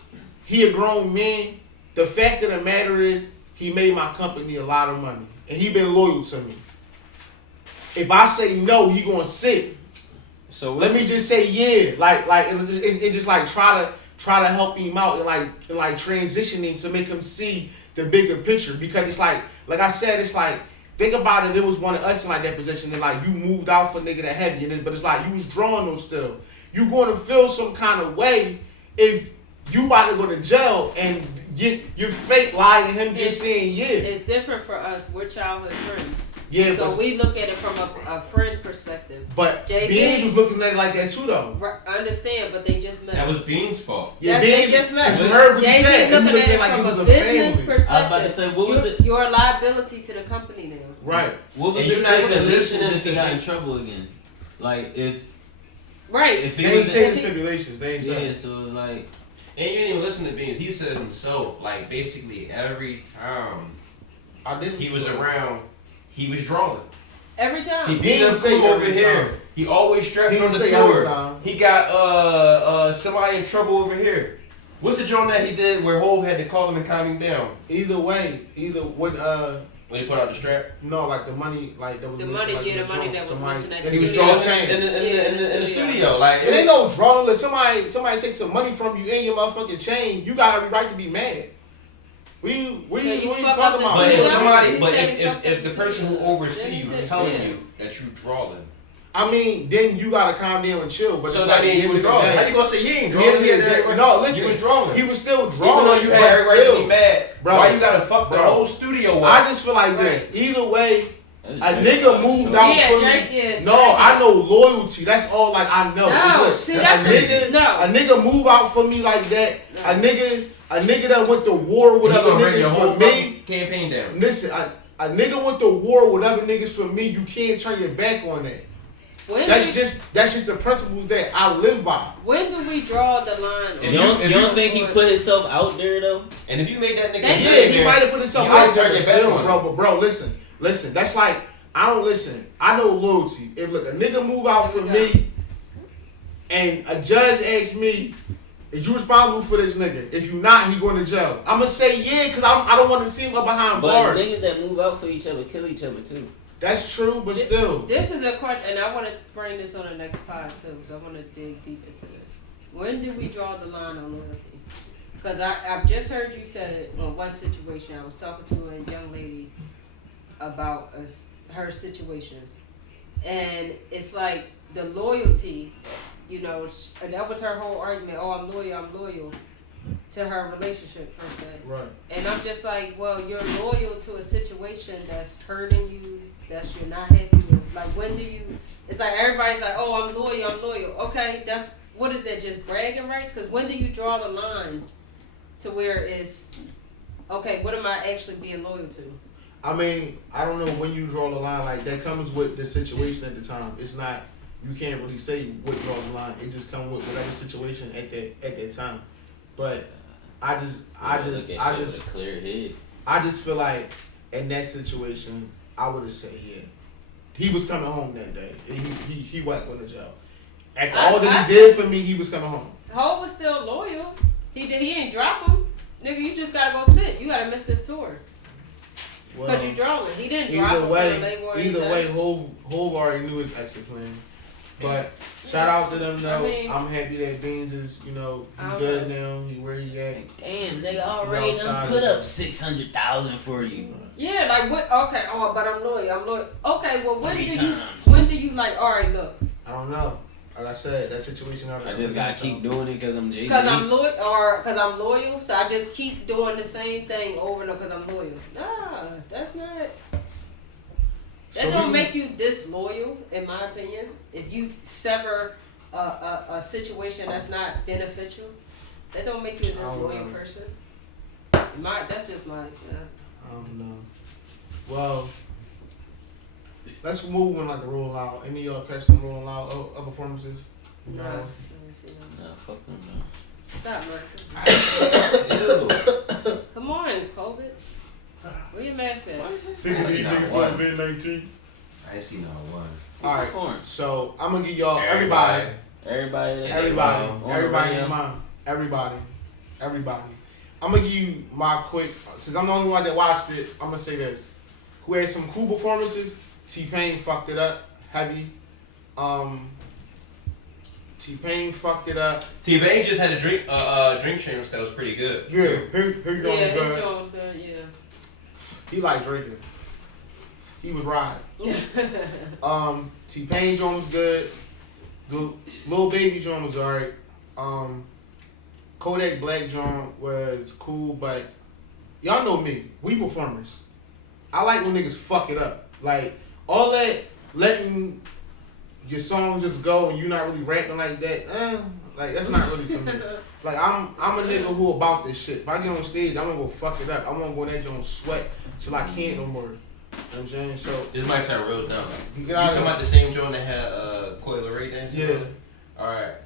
he a grown man. The fact of the matter is, he made my company a lot of money, and he been loyal to me. If I say no, he gonna sit. So let me just say yeah, and just like try to help him out and like transition him to make him see the bigger picture, because it's like I said, it's like, think about it. It was one of us in like that position, and like you moved out for nigga that heavy, but it's like you was drawing those still. You gonna feel some kind of way if you about to go to jail and get your fake lie to him just saying yeah. It's different for us. We're childhood friends. Yeah, so we look at it from a friend perspective. But Beans was looking at it like that too, though. I understand, but they just met. That was Beans' fault. Yeah, they just met. You heard what he Jay-Z said. looking at it like from it was a a business family. perspective. I was about to say, what was the... You're a liability to the company now. Right. What was And the you're not even stipulations listening if he to got me. in trouble again? Like, if... Right. If he They ain't was saying in... stipulations. They ain't saying. Yeah, so it was like... And you didn't even listen to Beans. He said himself, like, basically every time he was around, he was drawing. Every time. He beat up crew over here. He always strapped on the tour. He got somebody in trouble over here. What's the joint that he did where Hov had to call him and calm him down? Either way, when he put out the strap? No, like the money, like that was the money, like, the money that was missing at the He was studio. drawing in the studio. Like, it ain't no drawing. If somebody takes some money from you and your motherfucking chain, you got every right to be mad. What are you talking about? But if somebody, if the person who oversees you is telling you that you drawing, I mean, then you gotta calm down and chill. But so that means you was drawing. How you gonna say you ain't drawing? No, listen. You was drawing. He was still drawing. Even though you had every right to be mad, bro, why you gotta fuck the whole studio up? I just feel like this. Either way, a nigga moved out for me. No, I know loyalty. That's all. Like I know. No, see, that's a nigga move out for me like that. A nigga that went to war with other niggas for me. Campaign down. Listen, a nigga went to war with other niggas for me. You can't turn your back on that. That's just the principles that I live by. When do we draw the line? You don't think he put himself out there though? And if you made that nigga, yeah, he might have put himself out there, still, bro. But bro, listen. That's like I don't listen. I know loyalty. If look, a nigga move out for me, and a judge asks me, "Is you responsible for this nigga? If you not, he going to jail." I'ma say yeah, cause I don't want to see him up behind bars. But niggas that move out for each other kill each other too. That's true, but still. This is a question, and I want to bring this on the next pod too, because I want to dig deep into this. When do we draw the line on loyalty? Because I've just heard you said it on one situation. I was talking to a young lady about her situation, and it's like the loyalty, you know, that was her whole argument. Oh, I'm loyal to her relationship per se. Right. And I'm just like, well, you're loyal to a situation that's hurting you, that you're not happy with. Like, when do you? It's like everybody's like, oh, I'm loyal. Okay, what is that? Just bragging rights? Because when do you draw the line to where it's okay? What am I actually being loyal to? I mean, I don't know when you draw the line. Like that comes with the situation at the time. It's not. You can't really say what draw the line. It just comes with whatever situation at that time. But I just clear head. I just feel like in that situation, I would have said yeah. He was coming home that day. He wasn't going to jail. After all that he did for me, he was coming home. Ho was still loyal. He ain't drop him. Nigga, you just gotta go sit. You gotta miss this tour. Because you drawing. He didn't drop him. Either way, Hov already knew his exit plan. But shout out to them though. I'm happy that Beans is, you know, he's good now. He where he at. Damn, nigga already done put up 600,000 for you. Yeah, like what? Okay, but I'm loyal. Okay, well when do you like? All right, look. I don't know. Like I said, that situation. I just gotta keep doing it because I'm Jay-Z. Because I'm loyal, or because I'm loyal, so I just keep doing the same thing over and over because I'm loyal. Nah, that's not. That don't make you disloyal, in my opinion. If you sever a situation that's not beneficial, that don't make you a disloyal person. That's just my. I don't know. Well, let's move on like a roll out. Any of y'all catch them rolling out of performances? No. Nah, fuck them, no. Stop, Mark. Come on, COVID. Where your mask at? 16 niggas COVID-19. I ain't seen not one. Alright, so I'm gonna give y'all everybody in your mind. Everybody. I'm gonna give you my quick. Since I'm the only one that watched it, I'm gonna say this. Who had some cool performances? T-Pain fucked it up heavy. T-Pain fucked it up. T-Pain just had a drink chamber that was pretty good. Yeah, his his joint was good. Yeah. He liked drinking. He was riding. T-Pain joint was good. The Lil Baby joint was alright. Kodak Black joint was cool, but y'all know me. We performers. I like when niggas fuck it up. Like all that letting your song just go and you not really rapping like that. Like that's not really for me. Like I'm a nigga who about this shit. If I get on stage, I'm gonna go fuck it up. I'm gonna go in that joint sweat till I can't no more. You know what I'm saying? So this might sound real dumb. You talking about the same joint that had Coil Ray dancing? Yeah. Alright.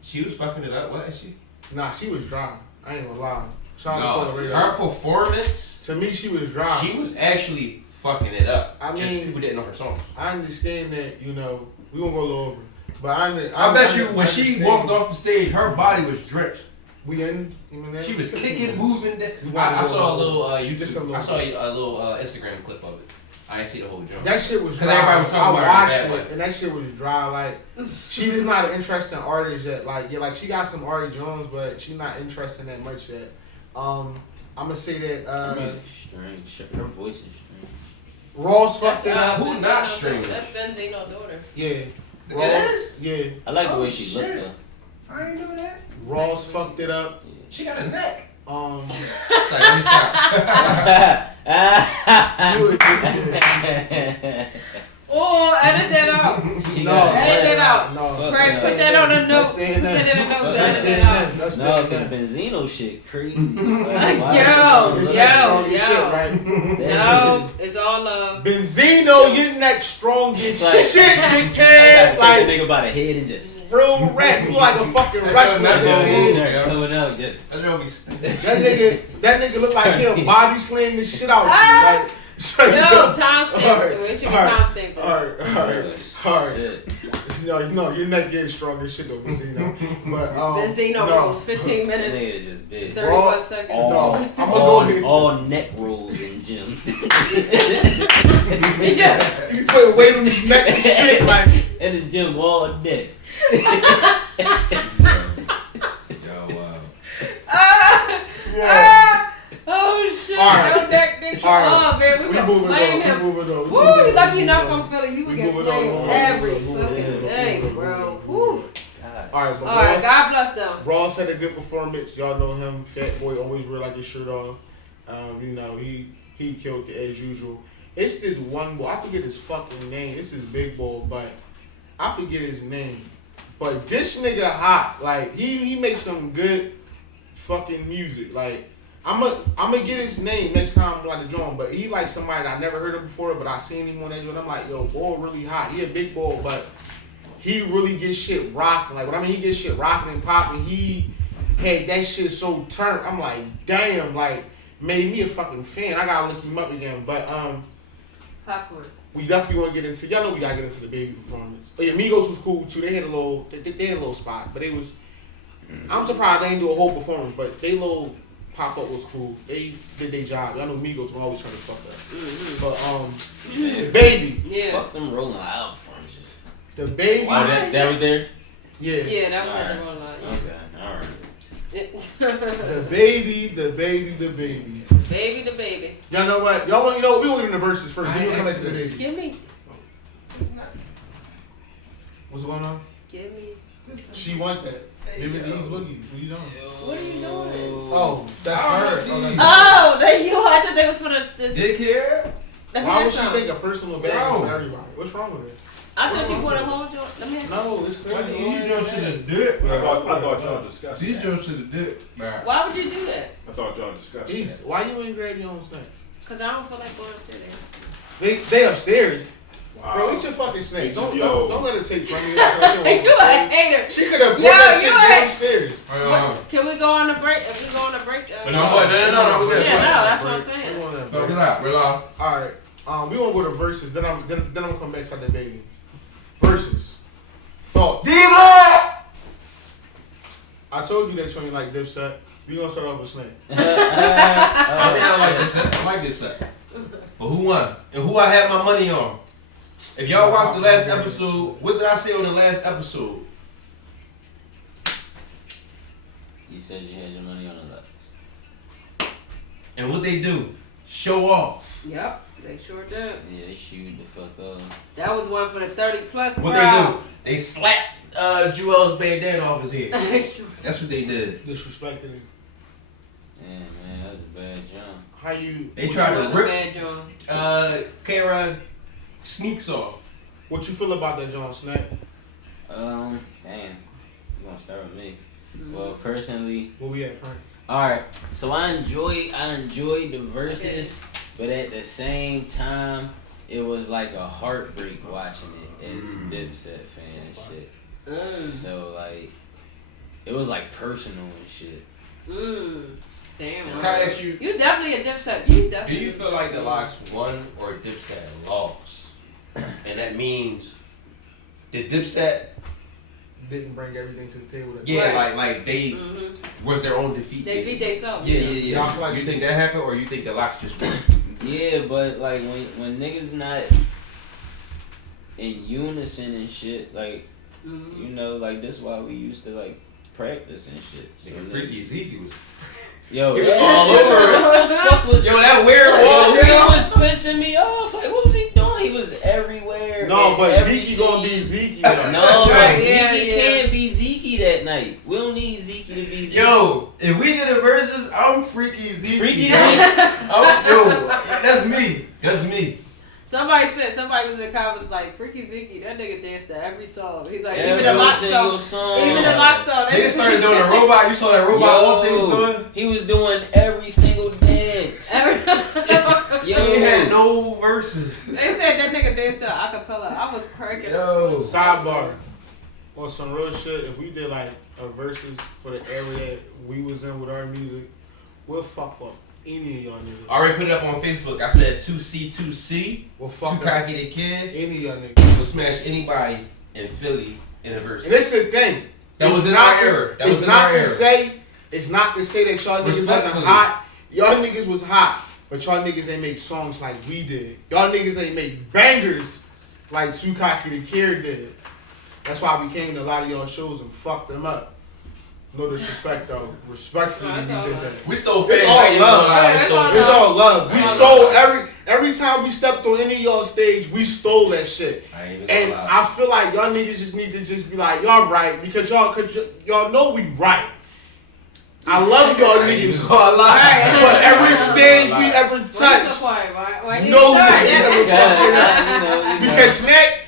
She was fucking it up, wasn't she? Nah, she was dry. I ain't gonna lie. Shout out to Coil Ray. Her performance, to me, she was dry. She was actually fucking it up. I mean, just people didn't know her songs. I understand that, you know, we gonna go a little over. But I bet you when she walked off the stage, her body was drenched. She was kicking, moving. I saw a little YouTube. I saw a little Instagram clip of it. I didn't see the whole joke. That shit was dry. Everybody was talking about I watched her it, and that shit was dry. Like, she is not an interesting artist yet. Like, yeah, like she got some Ari Jones, but she's not interesting that much yet. I'm gonna say that. Her music's strange. Her voice is strange. Ross fucked it up. Who not strange? That's Benzino's daughter. Yeah. Ross, it is? Yeah. I like the way she looked though. I didn't know that. Ross fucked it up. She got a neck. Like, let me stop. Oh, edit that out. Edit that out. No. Craig, put that on the notes. Put that in the notes. Edit that out. No, because Benzino shit crazy. Yo. No, it's all love. Benzino getting that strongest shit, big cat. Like, take a nigga by the head and just. Real rap, you like a fucking wrestler. Coming out just. That nigga look like he a body slam the shit out of you. Like, so yo, timestamp. It should be timestamp. Alright. No, your neck getting strong as shit though, Benzino. But Benzino rolls 15 minutes. Nigga just did. 31 seconds. I'm gonna go ahead. All neck rolls in gym. He just. You put weight on his neck and shit like. In the gym all day. Yo, wow. Oh shit! Right. Don't deck you off, man. We would flame him. Woo! Lucky enough from Philly, you would get flamed every fucking day, bro. Woo! Alright, God bless them. Ross had a good performance. Y'all know him. Fat boy always wear like his shirt off. You know he killed it as usual. It's this one boy. I forget his fucking name. This is Big Boy, but I forget his name. But this nigga hot. Like he makes some good fucking music. Like I'm gonna get his name next time I'm like the drum. But he like somebody that I never heard of before. But I seen him on that joint. I'm like, yo, boy, really hot. He a big boy, but he really gets shit rocking. Like when he gets shit rocking and popping, he had that shit so turned. I'm like, damn, like made me a fucking fan. I gotta look him up again. But Popcorn. we definitely want to get into. Y'all know we gotta get into the Baby performance. Oh yeah, Migos was cool too. They had a little. They had a little spot, but it was. I'm surprised they didn't do a whole performance, but they little pop up was cool. They did their job. Y'all know Migos will always try to fuck up. But the Baby. Yeah. Fuck them Rolling Loud performances. The Baby. Oh, that was there. Yeah, that was at the Rolling Loud. Yeah. Okay, all right. The baby. Baby the baby. Y'all know what? Y'all want we want to get in the verses first. Then we'll come back to the baby. Give me. What's going on? Give me. She want that. Give me these boogies. What you doing? What are you doing? Oh, that's her. Oh, that you. I thought that was for the dick here. Why would she think a personal bag for everybody? What's wrong with it? I thought she bought a whole joint. Let me ask you. No, it's crazy. You joints to the dick. I thought y'all discussed These that. joints to the dick. Why would you do that? I thought y'all discussed that. Why you ain't grab your own snacks? Cause I don't feel like going upstairs. They upstairs. Wow. Bro, eat your fucking snakes. Don't let her take from you. You a hater. She could have brought that shit downstairs. Can we go on a break? If we go on a break, No. Yeah, no, that's what I'm saying. So relax. All right. We won't go to verses. Then I'm gonna come back to the baby. Verses. Thoughts. D-Block! I told you that you ain't like Dipset. We gonna start off with Snake. I like Dipset. But who won? And who I had my money on? If y'all watched the last episode, what did I say on the last episode? You said you had your money on the Lux. And what they do? Show off. Yep, they sure did. Yeah, they shoot the fuck up. That was one for the 30+ What crowd. they do? They slapped Joel's bandana off his head. That's what they did. Disrespecting him. Yeah, man, that was a bad jump. How you? They tried to rip bad John. K-Rod sneaks off. What you feel about that, John Snack? Damn. You gonna start with me? Well, personally, Where we at, Frank? alright, so I enjoyed the verses, but at the same time, it was like a heartbreak watching it as a Dipset fan and shit. So like, it was like personal and shit. Damn. Can I ask you? You definitely a Dipset. Do you feel like the Locks won or Dipset lost? And that means the Dipset Didn't bring everything to the table. like they was their own defeat. They beat themselves. Yeah. Y'all feel like You think that happened, or you think the Locks just won? Yeah, but like when niggas not in unison and shit, like you know, like that's why we used to like practice and shit. So Nigga, Freaky Zeke was. Yo, He was all over. What the fuck was? Yo, that weird wall. He was pissing me off. Like, what was he doing? He was everywhere. No, but every Zeke gonna be scene. Zeke. Though. No, but Right, Zeke yeah. can't be Zeke that night. We don't need Zeke to be Zeke. Yo, if we did a versus, I'm Freaky Zeke. Freaky Yo, that's me. That's me. Somebody was in the comments like, Freaky Zeke, that nigga danced to every song. He's like, Every even the lock single song. Even the lock song. Niggas started doing a robot. You saw that robot walk they was doing? He was doing every single dance. He ain't had no verses. They said that nigga danced to acapella. I was cracking Yo. Sidebar. On some real shit, if we did like a versus for the area we was in with our music, we'll fuck up any of y'all niggas. I already put it up on Facebook. I said 2C2C. We'll Too fuck up Cocky the Kid. any of y'all niggas. Will smash anybody in Philly in a verse. And this the thing. That It's was in not our to- era. That it's was in not our to era. say. It's not to say that y'all niggas wasn't Respectfully. hot. Y'all niggas was hot, but y'all niggas ain't make songs like we did. Y'all niggas ain't make bangers like Too Cocky the Kid did. That's why we came to a lot of y'all shows and fucked them up. No disrespect though. Respectfully, No, we it's did all that. love. We stole It's fans. all I ain't love. gonna lie, we Yeah, stole it's fans. It's all love. We All stole every time we stepped on any of y'all stage, we stole that shit. I ain't even gonna And lie. I feel like y'all niggas just need to just be like, y'all right, because y'all know we right. I love y'all I ain't even niggas. gonna lie. Right. But every stage we ever What's the touched, point, right? Why you no start? nigga ever fucking up. You know. Because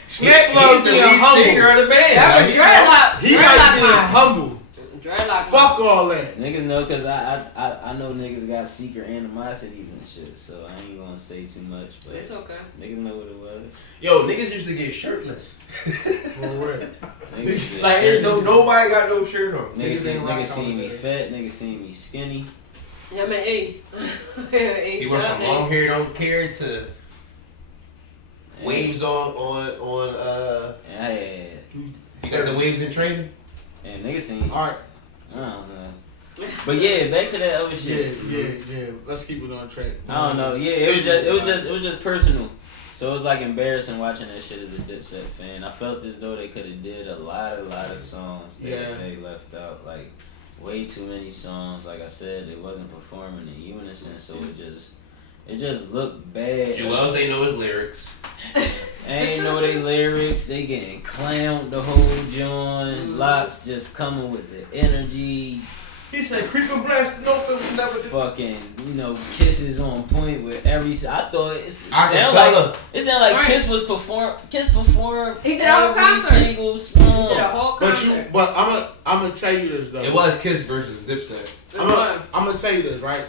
Snack loves He's the being lead humble. singer of the band. That Like, was he- dreadlock. He like being humble. Dreadlock. Fuck all that. Niggas know because I know niggas got secret animosities and shit, so I ain't gonna say too much, but It's okay. niggas know what it was. Yo, niggas used to get shirtless. For real. Niggas get Like, ain't shirtless. nobody got no shirt on. Niggas see me fat, niggas see me skinny. Yeah, man, hey. Hey, He shut went up, from man. long hair, don't care, to waves on Hey, you got the waves in training? and niggas seen me. Alright. I don't know. But yeah, back to that other shit. Yeah. Let's keep it on track. I don't know. Yeah, it was just personal. So it was like embarrassing watching that shit as a Dipset fan. I felt as though they could have did a lot of songs that they left out. Like way too many songs. Like I said, it wasn't performing in unison, so it just looked bad. Joel's ain't know his lyrics. Ain't know they lyrics. They getting clowned the whole joint. Locks just coming with the energy. He said, "Creepin' blast, no, never." Fucking, kisses on point with every. I thought it sounded Acapella. like Right. Kiss performed He did a whole every concert. single He song. did a whole concert. But I'm gonna tell you this though. It was Kiss versus Dipset. I'm gonna tell you this, right?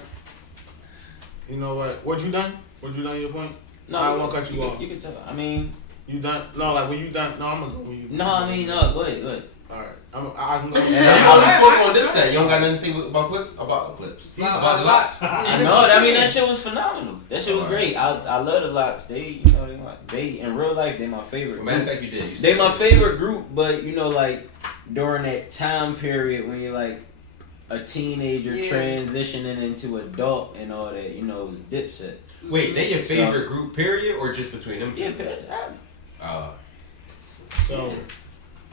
You know what? What you done your point? I don't wanna cut you off. You can tell. I mean, You done? No, like when you done. No, I'm gonna go when you. no. I mean, no. Go ahead. All right. I'm You only spoke on Dipset. You don't got nothing to say about clips? About the Locks. I know. I mean, that shit was phenomenal. That shit was great. I love the Locks. They in real life, they my favorite. Matter of group. fact, you did. They my favorite group, but like during that time period when you're like a teenager Yeah. transitioning into adult and all that, you know, it was Dipset. Wait, they your favorite group, period, or just between them two? Yeah, So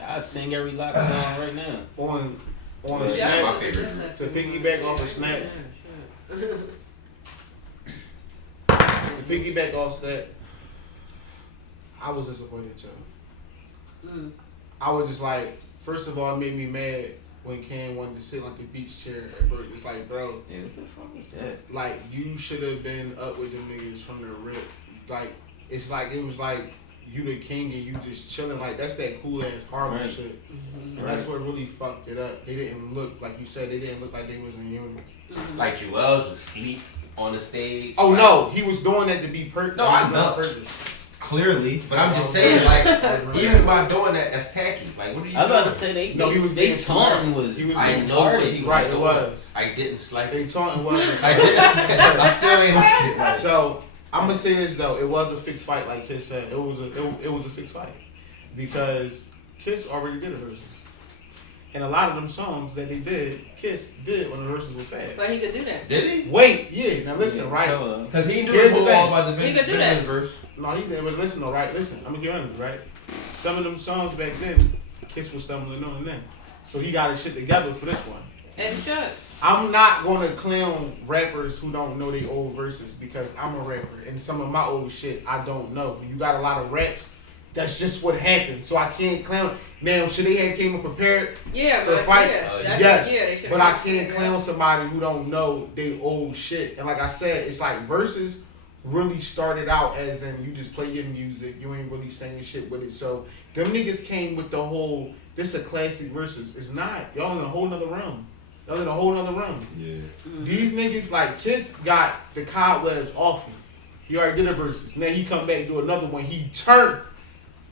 I sing every lock song right now. on Yeah, my Snap, favorite. to piggyback off of Snap, to piggyback off that, I was disappointed too. I was just like, first of all, it made me mad when Cam wanted to sit like the beach chair at first. It's like, bro, Yeah, what the fuck was that? like you should have been up with them niggas from the rip. Like it's like it was like you the king and you just chilling. Like that's that cool ass Harlem Right. shit. And that's what really fucked it up. They didn't look like you said. They didn't look like they was in unity. Like Joel was asleep on the stage. Oh no, he was doing that to be perfect. No, I know. Clearly, but I'm just saying, like, even by doing that, that's tacky. Like, what are you I was doing? about to say No, he was they being smart. taunting was He was I being know what he Right, it doing. was. I didn't like They it. taunting was. I didn't. I still ain't like it. Like, So I'm gonna say this though, it was a fixed fight, like Kiss said. It was a fixed fight because Kiss already did a verses, and a lot of them songs that they did, Kiss did when the verses was bad. But he could do that. did he? Wait, yeah. Now listen, right? Because he knew Here's the the thing. whole about the He could do that. verse. No, he didn't. But listen, though, right? Listen, I'm gonna be honest, right? Some of them songs back then, Kiss was stumbling on them. So he got his shit together for this one. And he should. I'm not gonna clown rappers who don't know their old verses because I'm a rapper and some of my old shit I don't know. You got a lot of raps. That's just what happened. So I can't clown. Now, should they have came prepared Yeah, for a but fight? yeah, that's Yes, yeah, they should. but I can't clown somebody who don't know their old shit. And like I said, it's like verses really started out as in you just play your music, you ain't really saying shit with it. So them niggas came with the whole, this a classic verses. It's not. Y'all in a whole nother realm. Y'all in a whole nother realm. Yeah. These niggas, like, Kiss got the cobwebs off him. He already did a verses. Now he come back and do another one. He turned.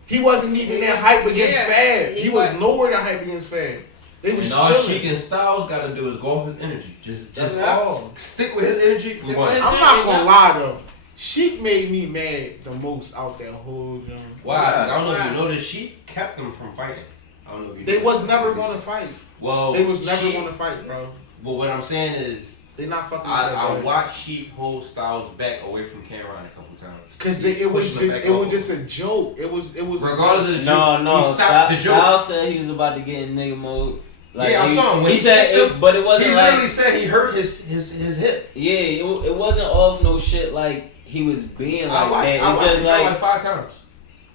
He wasn't even that hype against Fab. He was nowhere to hype against Fab. They was And all chilling. Sheik and Styles got to do is go off his energy. Just That's all. stick with his energy. We won. I'm not gonna lie though. Sheik made me mad the most out that whole joint. Why? I don't know if you noticed. Sheik kept them from fighting. I don't know if you. They was never gonna fight. Well, They was never Sheik- gonna fight, bro. But what I'm saying is, They not fucking. I watched Sheik hold Styles back away from Cameron a couple times. Cause He's it was pushing just him back it was just a joke. It was regardless of the No, joke. no. He stopped the joke. Styles said he was about to get in nigga mode. Like, Yeah, I saw him when he he said, kicked him. but it wasn't He like. literally said he hurt his hip. Yeah, it wasn't off no shit like he was being like that. It's I just watched it like 5 times.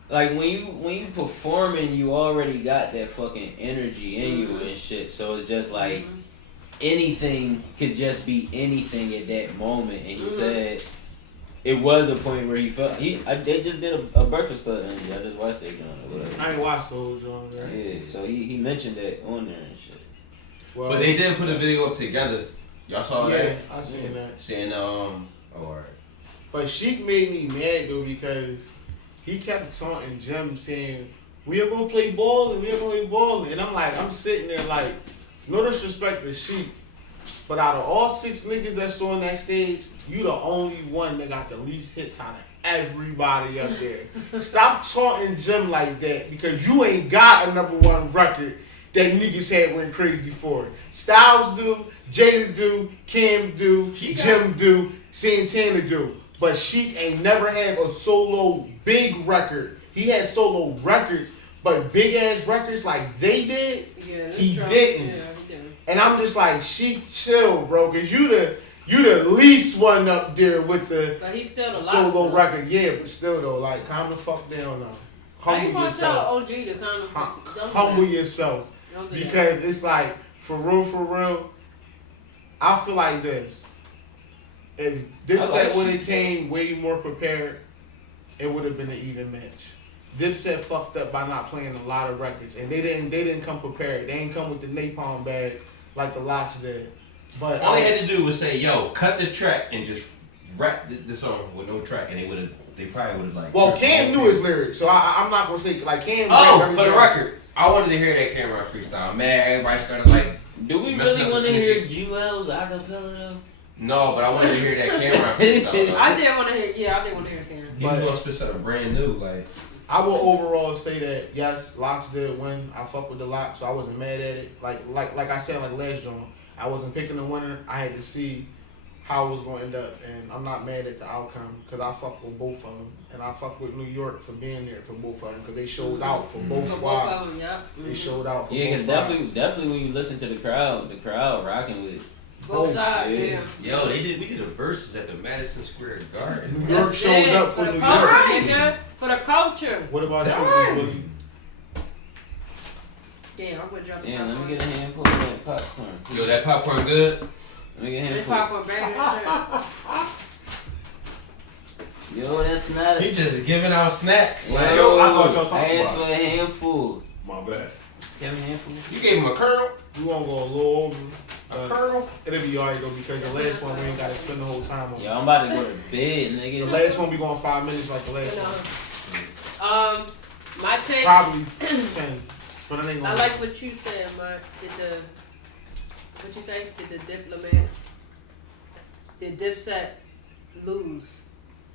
like when you performing, you already got that fucking energy in you and shit. So it's just like anything could just be anything at that moment. And he said it was a point where he felt they just did a Breakfast Club energy. I just watched that joint or whatever. I ain't watched the whole joint. Right? Yeah, so he mentioned that on there and shit. Well, But they did put a video up together. Y'all saw yeah, that? I seen that. Saying alright. But Sheik made me mad though because he kept taunting Jim saying, we are gonna play ball and we are gonna play ball. And I'm like, I'm sitting there like, no disrespect to Sheik, but out of all 6 niggas that's on that stage, you the only one that got the least hits out of everybody up there. Stop taunting Jim like that because you ain't got a #1 record that niggas had went crazy for. Styles do, Jada do, Cam do, Jim do, Santana do. But Sheik ain't never had a solo big record. He had solo records, but big ass records like they did, he didn't. Yeah, he did. And I'm just like, Sheik, chill, bro, cause you the least one up there with the But he's still the solo last record. Yeah, but still though, like, calm the fuck down now. I ain't Humble gonna tell yourself. OG to kind of Humble yourself. Don't do that. Because it's like, for real, I feel like this. If Dipset would have came way more prepared, it would have been an even match. Dipset fucked up by not playing a lot of records, and they didn't come prepared. They didn't come with the napalm bag like the Lox did. But All they had to do was say, "Yo, cut the track and just rap the song with no track," and they probably would have like. well, Cam knew his lyrics, so I'm not gonna say like Cam. Oh, for the record, I wanted to hear that Cameron freestyle. Man, everybody started like. Do we messing really up want to the hear energy. Jewel's acapella though? No, but I wanted to hear that Cameron freestyle. though. I did want to hear. Yeah, I did want to hear Cam. He was gonna spit something brand new, like. I will overall say that yes, Lox did win. I fuck with the Lox, so I wasn't mad at it. Like I said, like last joint, I wasn't picking the winner. I had to see how it was going to end up, and I'm not mad at the outcome because I fuck with both of them, and I fuck with New York for being there for both of them because they showed out for both squads. They showed out for both because squads. definitely when you listen to the crowd rocking with both sides. Yeah. Yo, we did a Verzes at the Madison Square Garden. New York showed up for New York. For the culture. What about you, Willie? Damn, I'm gonna drop Damn, let me get a handful of that popcorn. Yo, that popcorn good? Let me get a This handful. popcorn banging. Yo, that's not a... He just giving out snacks. Yo, Like, Yo, I thought y'all I talking asked about for a handful. My bad. Give me a handful. you gave him a kernel? We gonna go a little over. A kernel? It'll be alright though because the last one we ain't gotta spend the whole time on. Yo, I'm about to go to bed, The nigga. last one we going 5 minutes like the last one. My take. Probably 10. But it ain't gonna I like what you said, Mark. What you say? Did the diplomats, did Dipset lose?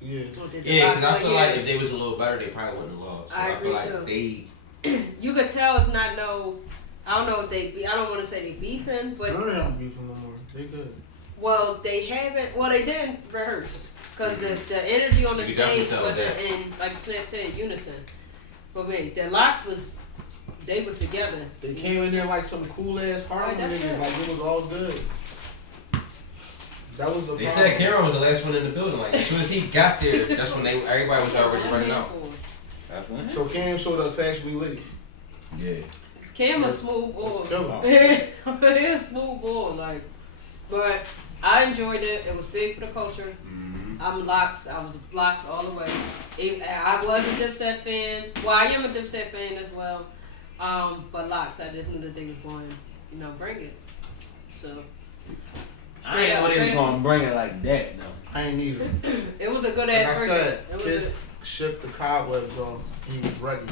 Yeah. Or did the Yeah, Rock because I feel win? like if they was a little better, they probably wouldn't have lost. So I I feel agree, like too. You could tell it's not no. I don't know if they. I don't want to say they beefing, but None of them beefing no more. They good. well, they haven't. Well, they didn't rehearse because the energy on the You could definitely stage tell wasn't that. in, like Snap said, unison. For me, the locks was. They was together. They came in there like some cool ass Harlem Right, that's niggas. it. Like it was all good. That was the They problem. said Cameron was the last one in the building. Like, as soon as he got there, that's when everybody was already running out. So Cam showed up fashionably late. Yeah. Cam a smooth boy. Let's kill He a smooth boy, like. But I enjoyed it. It was big for the culture. I'm locks. I was locks all the way. I was a Dipset fan. Well, I am a Dipset fan as well. But locks, I just knew that they was going, bring it. So. I ain't know they was gonna bring it like that though. I ain't either. It was a good Like ass I version. said, It was Kiss shipped the cobwebs off. He was ready.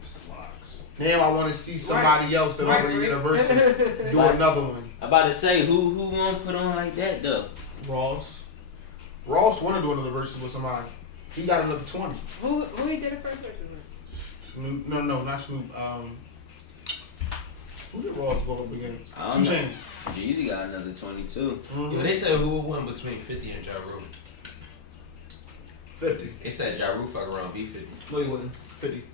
It's the locks. Now I want to see somebody else that already did a verse do another one. I'm about to say who gonna put on like that though? Ross. Ross want to do another verse with somebody. He got another 20. Who he did the first verse with? Snoop. No, not Snoop. Who did Ross go up against? I 2 don't know. Chainz. Jeezy got another 22. Mm-hmm. Yo, they said who would win between 50 and Ja Rule. 50. They said Ja Rule fuck around B50. No, he wouldn't. 50.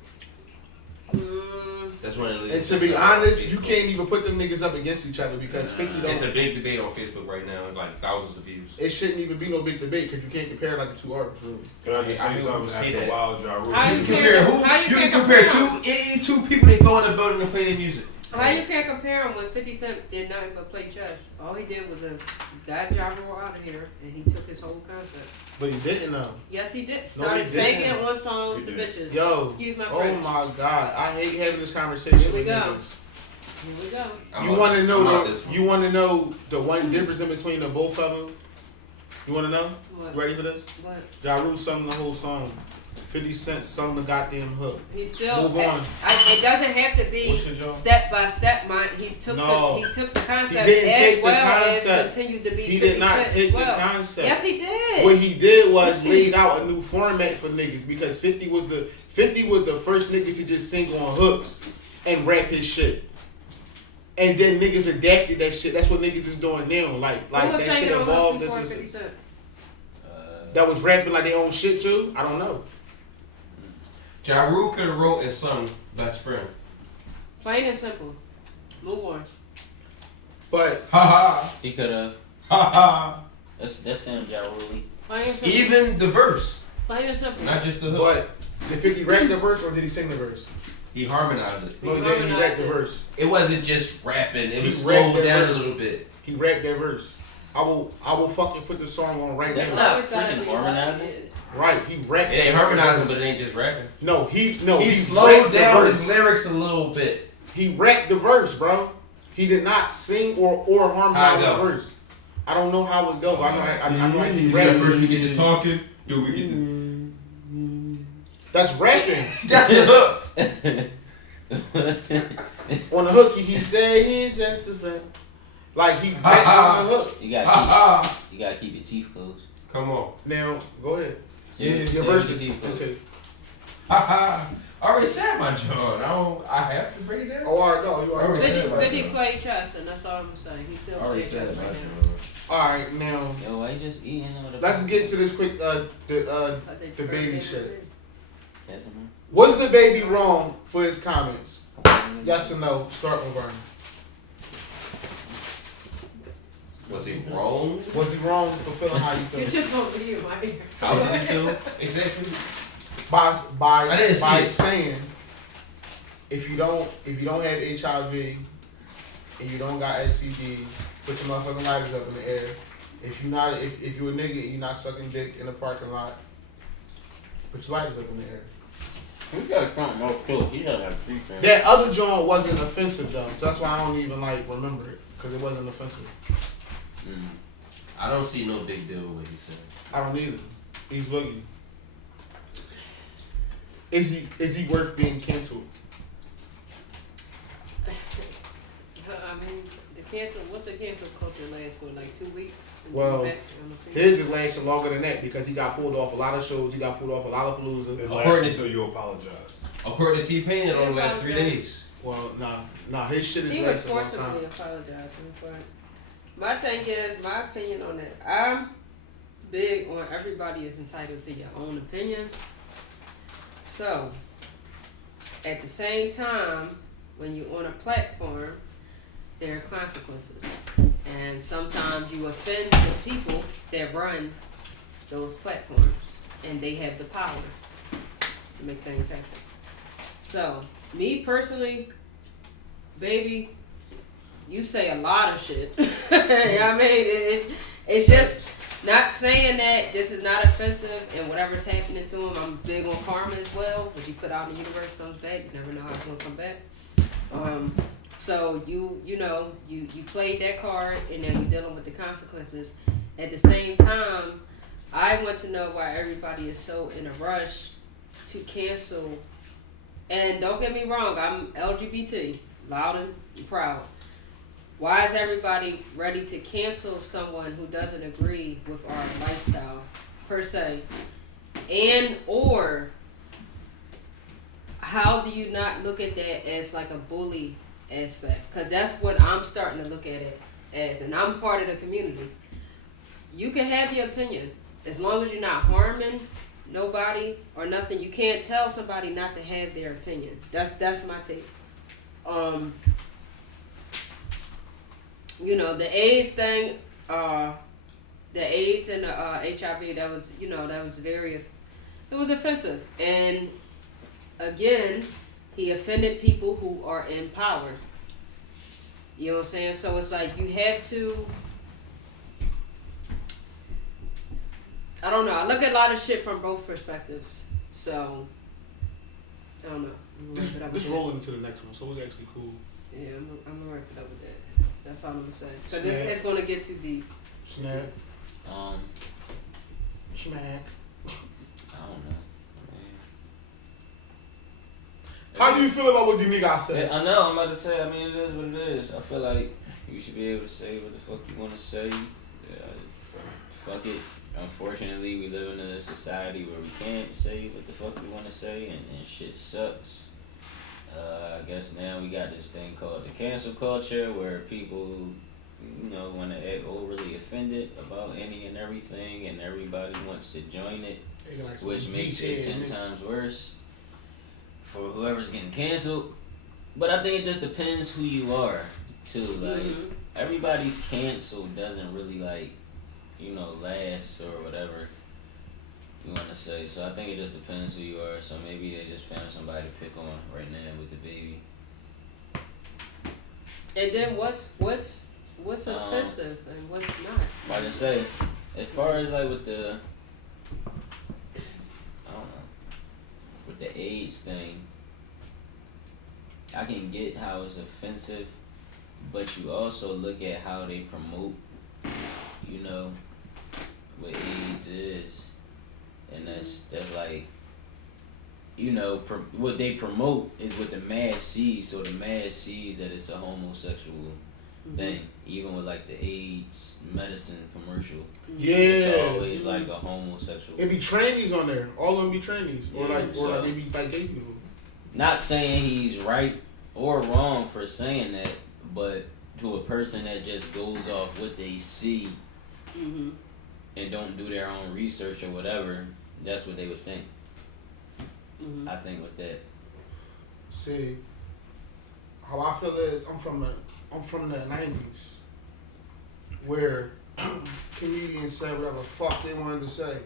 That's one of the. And to be honest, you can't even put them niggas up against each other because 50 It's a don't. big debate on Facebook right now. It's like thousands of views. It shouldn't even be no big debate because you can't compare like the two artists. Really. Can I just I say knew something you would after say a that. while, Ja Rule? How you You compare who? How you You can't can compare compare any two people that go in the building and play their music. How you can't compare him when 50 Cent did nothing but play chess? All he did was got Ja Rule out of here, and he took his whole concept. But he didn't though. Yes, he did. he Started didn't. singing on songs He to did. bitches. Yo. Excuse my Oh French. my God. I hate having this conversation Here we with go. niggas. Here we go. You want to know I'm out the, this one. you want to know the one difference in between the both of them? You want to know? What? You ready for this? What? Ja Rule sung the whole song. 50 Cent sung the goddamn hook. He still. Move on. It doesn't have to be What's your job? step by step. He took No. the concept He didn't as take the well concept. as continued to be He 50 did not Cent take as well. the concept. Yes, he did. What he did was laid out a new format for niggas because 50 was the first nigga to just sing on hooks and rap his shit. And then niggas adapted that shit. That's what niggas is doing now. Like Who was that shit singing on evolved. Hustle before This 50 is, Cent? that was rapping like their own shit too. I don't know. Ja Rule could have wrote and sung Best Friend. Plain and simple. Move on. But Ha He could have. ha. Ha That's Sam Ja Rule. Plain and ha. simple. Even the verse, Plain and simple. not just the hook. but did 50 rap the verse or did he sing the verse? He harmonized it. No, he He didn't. He rapped harmonized the it. verse. It wasn't just rapping. It He was rapped slowed that down a verse. little bit. He rapped that verse. I will fucking put the song on right That's now. not Always gotta freaking be harmonizing. like- Right, he rapped. It ain't harmonizing, but it ain't just rapping. No, he He slowed rapped the down verse. his lyrics a little bit. He rapped the verse, bro. He did not sing or harmonize How'd it the go? verse. I don't know how it go, but I know he You rapped. said first we get to talking, yo, we get to. That's rapping. That's the hook. On the hook, he said he's just a friend. Like he rapped on the hook. You gotta Ha keep ha. you gotta keep your teeth closed. Come on. Now, go ahead. Say Your your verses. teeth closed. Okay. I already said my joint. I have to break it down. Oh, alright, no, you already said 50, about 50 it. played chess, and that's all I'm saying. He still I already plays said chess my right now. joint. Alright, now Yo, why you just eating all the let's get to this quick. I think The baby birthday shit. was That's him. Was the baby wrong for his comments? Yes or no? Start with Vernon. Was he wrong? Was he wrong for feeling how you You're feel? just gonna be in my ear. How did he feel? Exactly. By I didn't see it. saying if you don't have HIV and you don't got STD, put your motherfucking lighters up in the air. If you a nigga and you not sucking dick in the parking lot, put your lighters up in the air. He got something else too. He got like 3 things. That other joint wasn't offensive though, so that's why I don't even like remember it because it wasn't offensive. I don't see no big deal with what he said. I don't either. He's boogie. Is he worth being canceled? I mean, what's the cancel culture last for? Like 2 weeks? Well, I'm assuming. his is lasting longer than that because he got pulled off a lot of shows. He got pulled off a lot of Palooza. It According lasts until you apologize. According to T-Pain, it only lasts 3 days. Well, nah, his shit is He was lasting a long time. forcibly apologizing for it. My thing is, my opinion on it, I'm big on everybody is entitled to your own opinion. So, at the same time, when you're on a platform, there are consequences. And sometimes you offend the people that run those platforms. And they have the power to make things happen. So, me personally, baby, you say a lot of shit. You know what I mean? It's just not saying that this is not offensive and whatever's happening to him, I'm big on karma as well. What you put out in the universe comes back. You never know how it's gonna come back. So you played that card and now you're dealing with the consequences. At the same time, I want to know why everybody is so in a rush to cancel. And don't get me wrong, I'm LGBT, loud and proud. Why is everybody ready to cancel someone who doesn't agree with our lifestyle, per se? And or how do you not look at that as like a bully aspect? Because that's what I'm starting to look at it as, and I'm part of the community. You can have your opinion as long as you're not harming nobody or nothing. You can't tell somebody not to have their opinion. That's my take. The AIDS thing, the AIDS and the HIV, that was it was offensive. And again, he offended people who are in power. You know what I'm saying? So it's like you have to, I don't know. I look at a lot of shit from both perspectives. So, I don't know. Just rolling into the next one, so it's actually cool. Yeah, I'm gonna wrap it up with that. That's all I'm gonna say. Because it's gonna get too deep. Snap. Smack. I don't know. How do you feel about what Demiga said? I know, I'm about to say, I mean, it is what it is. I feel like you should be able to say what the fuck you want to say. Yeah, fuck it. Unfortunately, we live in a society where we can't say what the fuck we want to say, and shit sucks. I guess now we got this thing called the cancel culture, where people, want to act overly offended about any and everything, and everybody wants to join it, which makes it 10 times worse for whoever's getting canceled. But I think it just depends who you are, too. Like, everybody's canceled doesn't really, last or whatever you want to say. So I think it just depends who you are. So maybe they just found somebody to pick on right now with the baby. And then what's offensive and what's not? Like I say, as far as with the, with the AIDS thing, I can get how it's offensive, but you also look at how they promote, what AIDS is, and that's like, what they promote is what the mass sees. So the mass sees that it's a homosexual thing, even with the AIDS medicine commercial. Yeah, it's always like a homosexual. It be trannies on there. All of them be trannies, or so, they be like gay people. Not saying he's right or wrong for saying that, but to a person that just goes off what they see and don't do their own research or whatever, that's what they would think. I think with that. See, how I feel is I'm from the 90s, where comedians said whatever the fuck they wanted to say.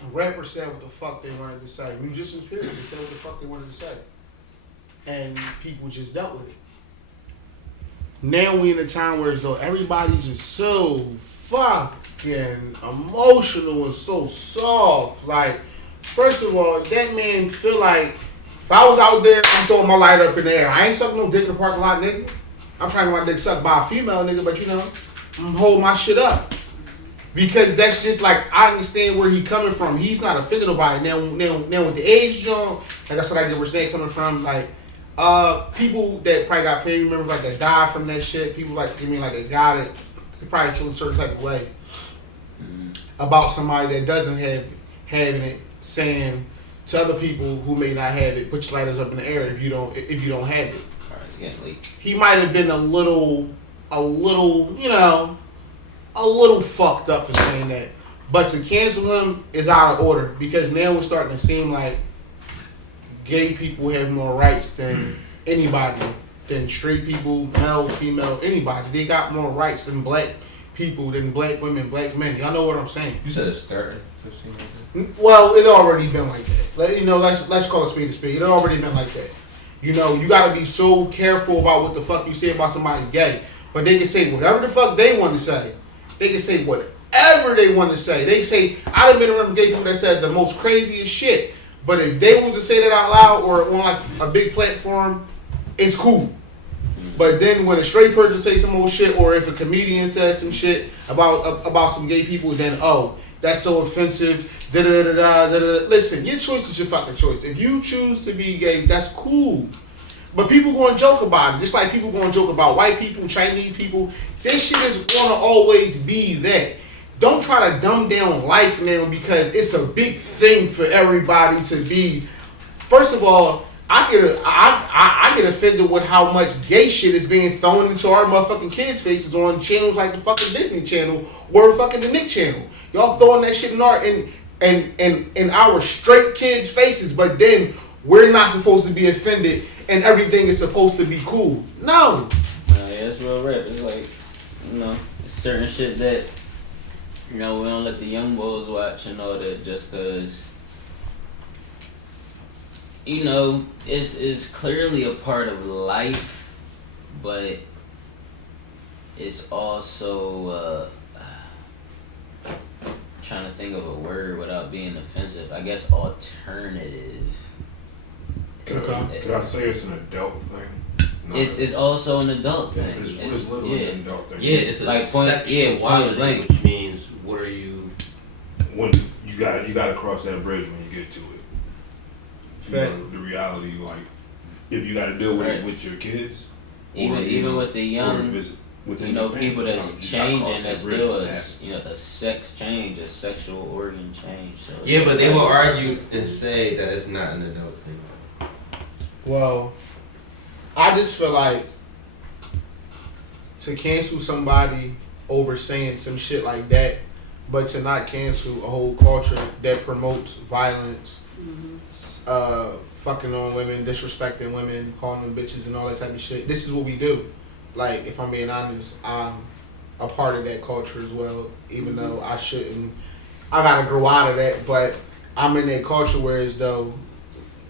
And rappers said what the fuck they wanted to say. Musicians, period, they said what the fuck they wanted to say. And people just dealt with it. Now we in a time where as though everybody's just so fucking emotional and so soft. Like, first of all, that man feel like if I was out there, I'm throwing my light up in the air. I ain't sucking no dick in the parking lot, nigga. I'm trying to get my dick sucked by a female nigga, but you know, I'm holding my shit up. Because that's just like, I understand where he coming from. He's not offending nobody. Now with the age, John, like I said, I get where they coming from. Like, people that probably got family members like that died from that shit. People like, you mean like they got it. They probably feel a certain type of way about somebody that doesn't have it, saying to other people who may not have it, put your lighters up in the air if you don't have it. It's getting late. He might have been a little, you know, a little fucked up for saying that. But to cancel him is out of order, because now it's starting to seem like gay people have more rights than anybody, than straight people, male, female, anybody. They got more rights than black people, than black women, black men. Y'all know what I'm saying? You said it's starting to seem like that? Well, it already been like that. Like, you know, let's call a spade a spade. It already been like that. You know, you gotta be so careful about what the fuck you say about somebody gay. But they can say whatever the fuck they want to say. They can say whatever they want to say. They can say, I've been around gay people that said the most craziest shit. But if they was to say that out loud or on like a big platform, it's cool. But then when a straight person say some old shit, or if a comedian says some shit about some gay people, then that's so offensive. Listen, your choice is your fucking choice. If you choose to be gay, that's cool. But people gonna joke about it, just like people gonna joke about white people, Chinese people. This shit is gonna always be that. Don't try to dumb down life now because it's a big thing for everybody to be. First of all, I get offended with how much gay shit is being thrown into our motherfucking kids' faces on channels like the fucking Disney Channel or fucking the Nick Channel. Y'all throwing that shit in our straight kids' faces, but then we're not supposed to be offended and everything is supposed to be cool. No. Yeah, it's real rap. It's like, you know, it's certain shit that, you know, we don't let the young boys watch and all that just because, you know, it's clearly a part of life, but it's also, trying to think of a word without being offensive. I guess alternative. Can I say it's an adult thing? No. It's also an adult thing. It's literally an adult thing. Yeah, it's a like sexuality, which means what are you? When you gotta cross that bridge when you get to it. You know, the reality, like, if you gotta deal with it with your kids, even with the young, you know, people that's changing, that's still a sex change, a sexual organ change. So yeah, but they will argue and say that it's not an adult thing. Well, I just feel like to cancel somebody over saying some shit like that, but to not cancel a whole culture that promotes violence, fucking on women, disrespecting women, calling them bitches and all that type of shit. This is what we do. Like, if I'm being honest, I'm a part of that culture as well, even though I shouldn't. I gotta grow out of that, but I'm in that culture where as though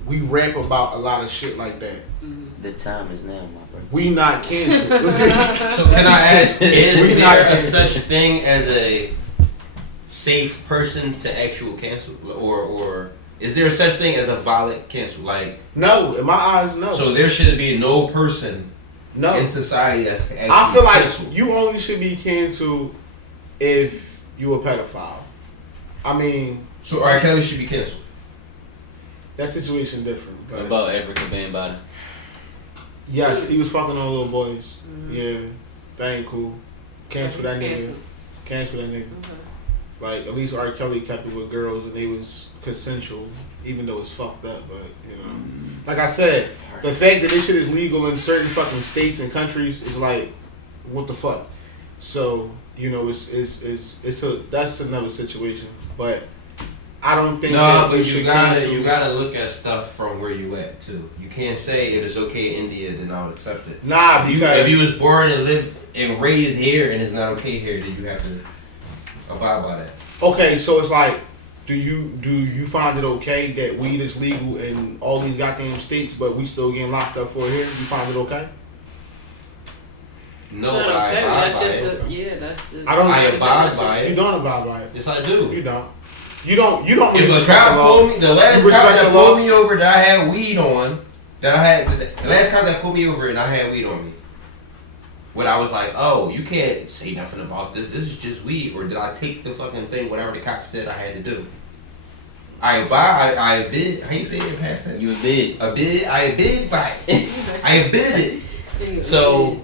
we rap about a lot of shit like that. The time is now, my brother. We not canceled. So can I ask, is there a such thing as a safe person to actual cancel, or is there such thing as a violent cancel? Like, no, in my eyes, no. So there shouldn't be no person in society that's actually I feel like canceled. you only should be canceled if you a pedophile. I mean, so R. Kelly should be canceled. That situation different. What about Africa Band Body? Yes, he was fucking on little boys. Yeah, that ain't cool. Cancel that nigga. Cancel that nigga. Like, at least R. Kelly kept it with girls and they was consensual, even though it's fucked up. But, you know, like I said, the fact that this shit is legal in certain fucking states and countries is like, what the fuck? So, you know, that's another situation. But I don't think but you gotta look at stuff from where you at too. You can't say if it's okay in India, then I'll accept it. Nah, because if you was born and lived and raised here and it's not okay here, then you have to abide by that. Okay, so it's like, do you find it okay that weed is legal in all these goddamn states, but we still getting locked up for it here? You find it okay? No, but I abide by it. I abide by it. You don't abide by it. Yes, I do. You don't. You don't. Really if a cop pulled me, the last cop that pulled me over that I had weed on, the last cop that pulled me over and I had weed on me. When I was like, oh, you can't say nothing about this. This is just weed. Or did I take the fucking thing, whatever the cop said I had to do? I bid. How you say it in past tense? You bid. I bid by it. I bid it. So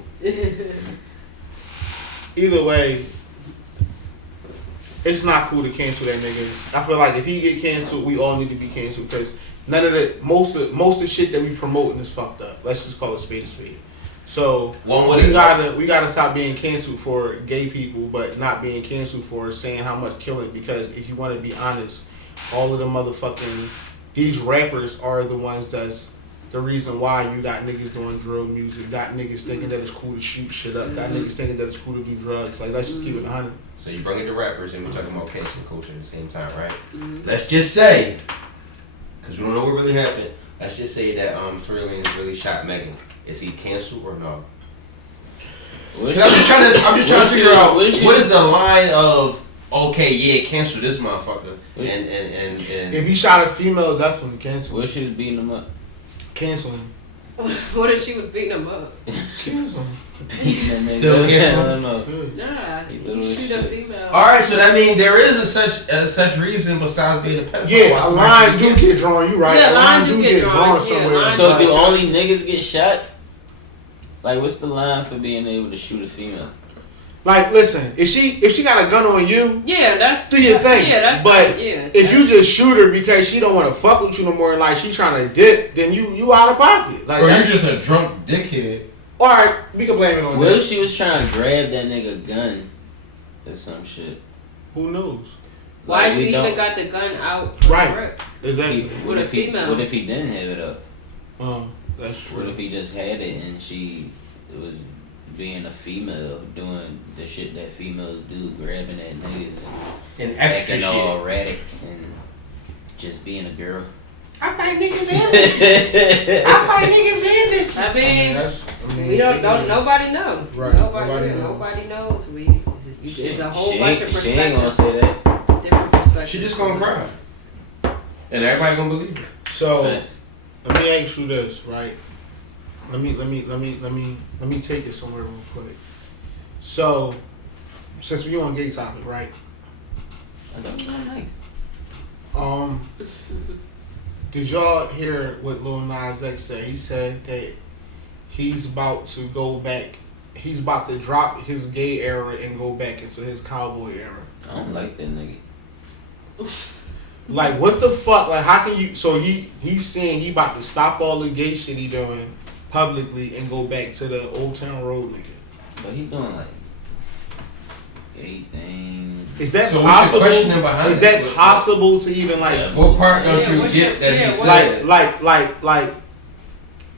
either way, it's not cool to cancel that nigga. I feel like if he get canceled, we all need to be canceled because none of the most of shit that we promoting is fucked up. Let's just call it spade a spade. So we gotta stop being canceled for gay people, but not being canceled for saying how much killing. Because if you want to be honest, all of the motherfucking these rappers are the ones that's the reason why you got niggas doing drill music, got niggas thinking that it's cool to shoot shit up, got niggas thinking that it's cool to do drugs. Like, let's just keep it 100. So you bring in the rappers and we're talking about cancel culture at the same time, right? Let's just say, because we don't know what really happened. Let's just say that Tory Lanez really shot Megan. Is he canceled or no? I'm just trying to figure out what is the line of okay, yeah, cancel this motherfucker, and if he shot a female, definitely cancel. What if she was beating him up? Cancel him. What if she was beating him up? Cancel him. Still cancel? Nah, you shoot a female. All right, so that means there is a such reason besides being a pedophile. Yeah, a line do get drawn. You right? Yeah, a line do get drawn somewhere. So do only niggas get shot? Like, what's the line for being able to shoot a female? Like, listen, if she got a gun on you, that's do your thing. Yeah, that's but if you just shoot her because she don't want to fuck with you no more, and like she trying to dip, then you out of pocket. Like, or you just a drunk dickhead. All right, we can blame it on. What if she was trying to grab that nigga gun or some shit? Who knows? Why you even got the gun out? Right. Exactly. What if he didn't have it up? That's true. What if he just had it and she was being a female doing the shit that females do, grabbing at niggas and extra acting shit, all erratic and just being a girl? I fight niggas in it. I mean, we don't nobody know. Right. Nobody knows. It's a whole bunch of perspectives. She ain't gonna say that. Different perspectives. She just gonna cry, and everybody gonna believe it. So let me ask you this, right? Let me take it somewhere real quick. So, since we on gay topic, right? I don't know. Did y'all hear what Lil Nas X said? He said that he's about to go back. He's about to drop his gay era and go back into his cowboy era. I don't like that nigga. Like, what the fuck? Like, how can you? So he's saying he about to stop all the gay shit he doing publicly and go back to the Old Town Road nigga. But he doing like gay things. Is that possible? Is that possible to even like? What part don't you get that he said? Like,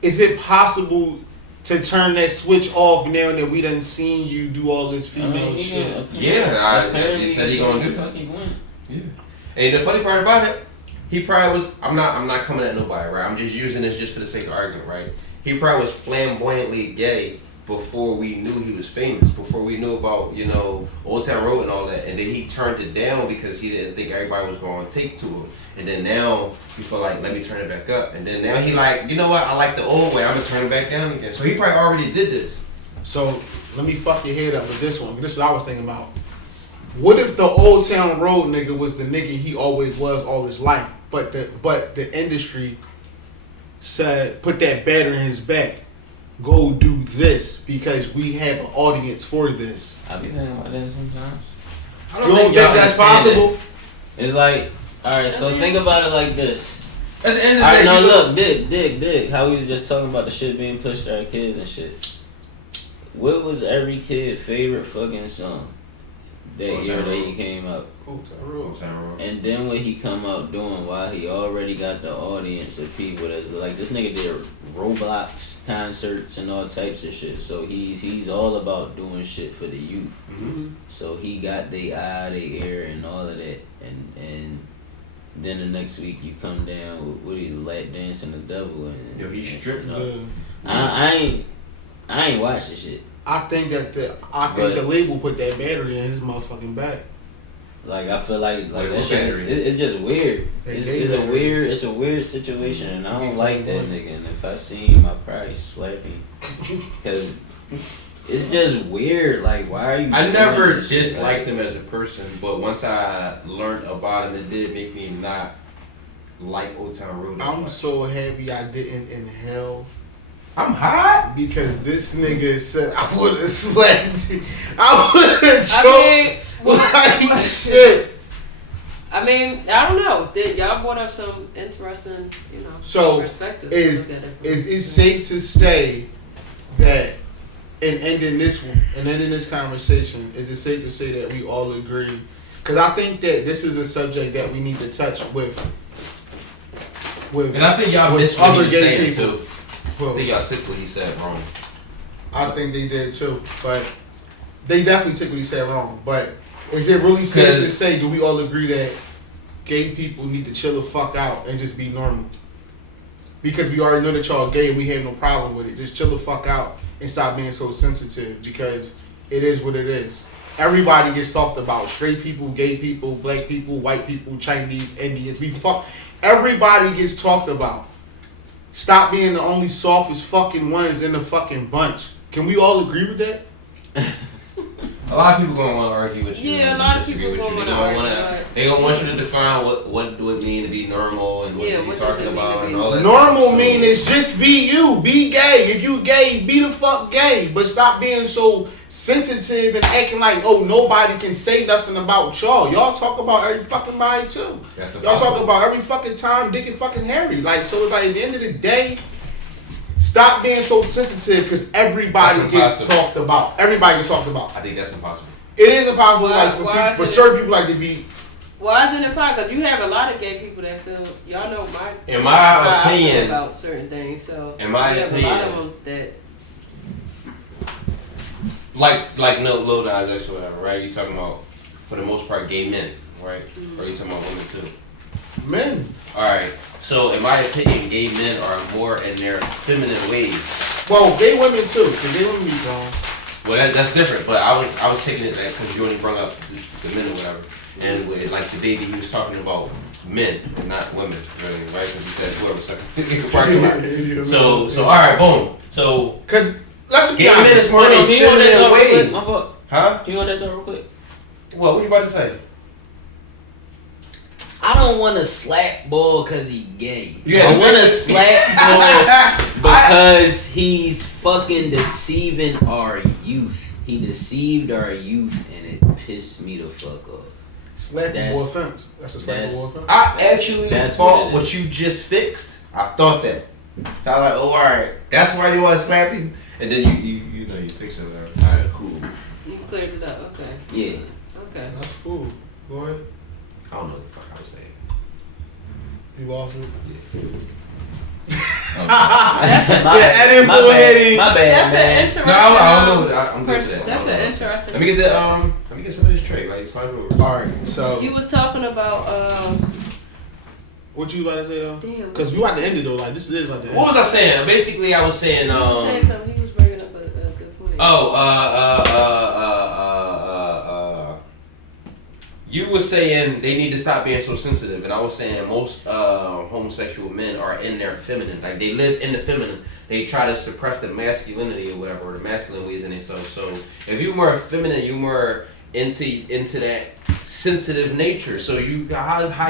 is it possible to turn that switch off now that we done seen you do all this female shit? Yeah, he said he gonna do that. Yeah. And the funny part about it, he probably was. I'm not coming at nobody, right? I'm just using this just for the sake of argument, right? He probably was flamboyantly gay before we knew he was famous, before we knew about, Old Town Road and all that. And then he turned it down because he didn't think everybody was going to take to him. And then now he feel like, let me turn it back up. And then now he like, you know what, I like the old way, I'm going to turn it back down again. So he probably already did this. So let me fuck your head up with this one. This is what I was thinking about. What if the Old Town Road nigga was the nigga he always was all his life, but the industry said, put that batter in his back, go do this because we have an audience for this. I be thinking about that sometimes. You don't think that's possible? It's like, alright, so think about it like this. At the end of the day, no, look, dig. How we was just talking about the shit being pushed to our kids and shit. What was every kid's favorite fucking song that year that he came out? And then what he come out doing while he already got the audience of people that's like, this nigga did Roblox concerts and all types of shit. So he's all about doing shit for the youth. Mm-hmm. So he got they eye, they ear, and all of that. And then the next week you come down with he Let Dance and the Devil and he stripped. I ain't watched this shit. I think the label put that battery in his motherfucking back. Like I feel like that shit it's just weird. It's a weird situation, and I don't like that nigga. And if I see him, I probably slap him because it's just weird. Like, why are you? I never disliked him as a person, but once I learned about him, it did make me not like Old Town Road. I'm so happy I didn't inhale. I'm hot because this nigga said I would have slapped him. I would have choked. Like shit. I mean, I don't know. Y'all brought up some interesting, perspectives. Is it safe to say that in ending this conversation, is it safe to say that we all agree? Because I think that this is a subject that we need to touch with and I think y'all missed what other gay people. Too. I think y'all took what he said wrong. I think they did too, but they definitely took what he said wrong. But is it really safe to say, do we all agree that gay people need to chill the fuck out and just be normal? Because we already know that y'all gay and we have no problem with it. Just chill the fuck out and stop being so sensitive because it is what it is. Everybody gets talked about. Straight people, gay people, black people, white people, Chinese, Indians. Everybody gets talked about. Stop being the only softest fucking ones in the fucking bunch. Can we all agree with that? A lot of people gonna want to argue with you. Yeah, a lot of people gonna want to argue. They gonna want you to define what do it mean to be normal and what you're talking about and all that. Normal mean is just be you, be gay. If you gay, be the fuck gay. But stop being so sensitive and acting like nobody can say nothing about y'all. Y'all talk about every fucking body too. Y'all talk about every fucking time, Dick and fucking Harry. Like so, it's like at the end of the day. Stop being so sensitive because everybody gets talked about. Everybody gets talked about. I think that's impossible. It is impossible for certain people like to be. Why isn't it fine? Because you have a lot of gay people that feel, y'all know in my opinion, about certain things. So in my opinion, a lot of them that like no Lil Nas X or whatever, right? You talking about for the most part gay men, right? Or you talking about women too? Men. All right. So, in my opinion, gay men are more in their feminine ways. Well, gay women too, because gay women be wrong. Well, that's different. But I was taking it because you only brought up the men or whatever, and with, like today he was talking about men and not women, really, right? Because he said whoever in the parking lot. So all right, boom. So because let's gay men is more in their feminine ways. Huh? Can you hold that door real quick? What you about to say? I don't want to slap Bull because he gay. Yeah, I want to slap Bull because he's fucking deceiving our youth. He deceived our youth and it pissed me the fuck off. Slappable offense. That's a slappable offense. I actually thought what you just fixed. I thought that. So I was like, oh, alright. That's why you want to slap him? And then you know you fix it. Alright, cool. You cleared it up, okay. Yeah. Okay. That's cool. Go ahead. I don't know what the fuck I was saying. You lost it? Yeah. My bad. That's an interesting. No, I don't know. I'm good with that. That's an interesting. Let me get some of this tray. Like, slide it over. All right. So you was talking about what you about to say though? Damn. Because we about to end it though. Like this is like the end. What was I saying? Basically, I was saying. He was saying something. He was bringing up a good point. You were saying they need to stop being so sensitive, and I was saying most homosexual men are in their feminine, like they live in the feminine. They try to suppress the masculinity or whatever, or the masculine ways in themselves. So if you're more feminine, you're more into that sensitive nature. So how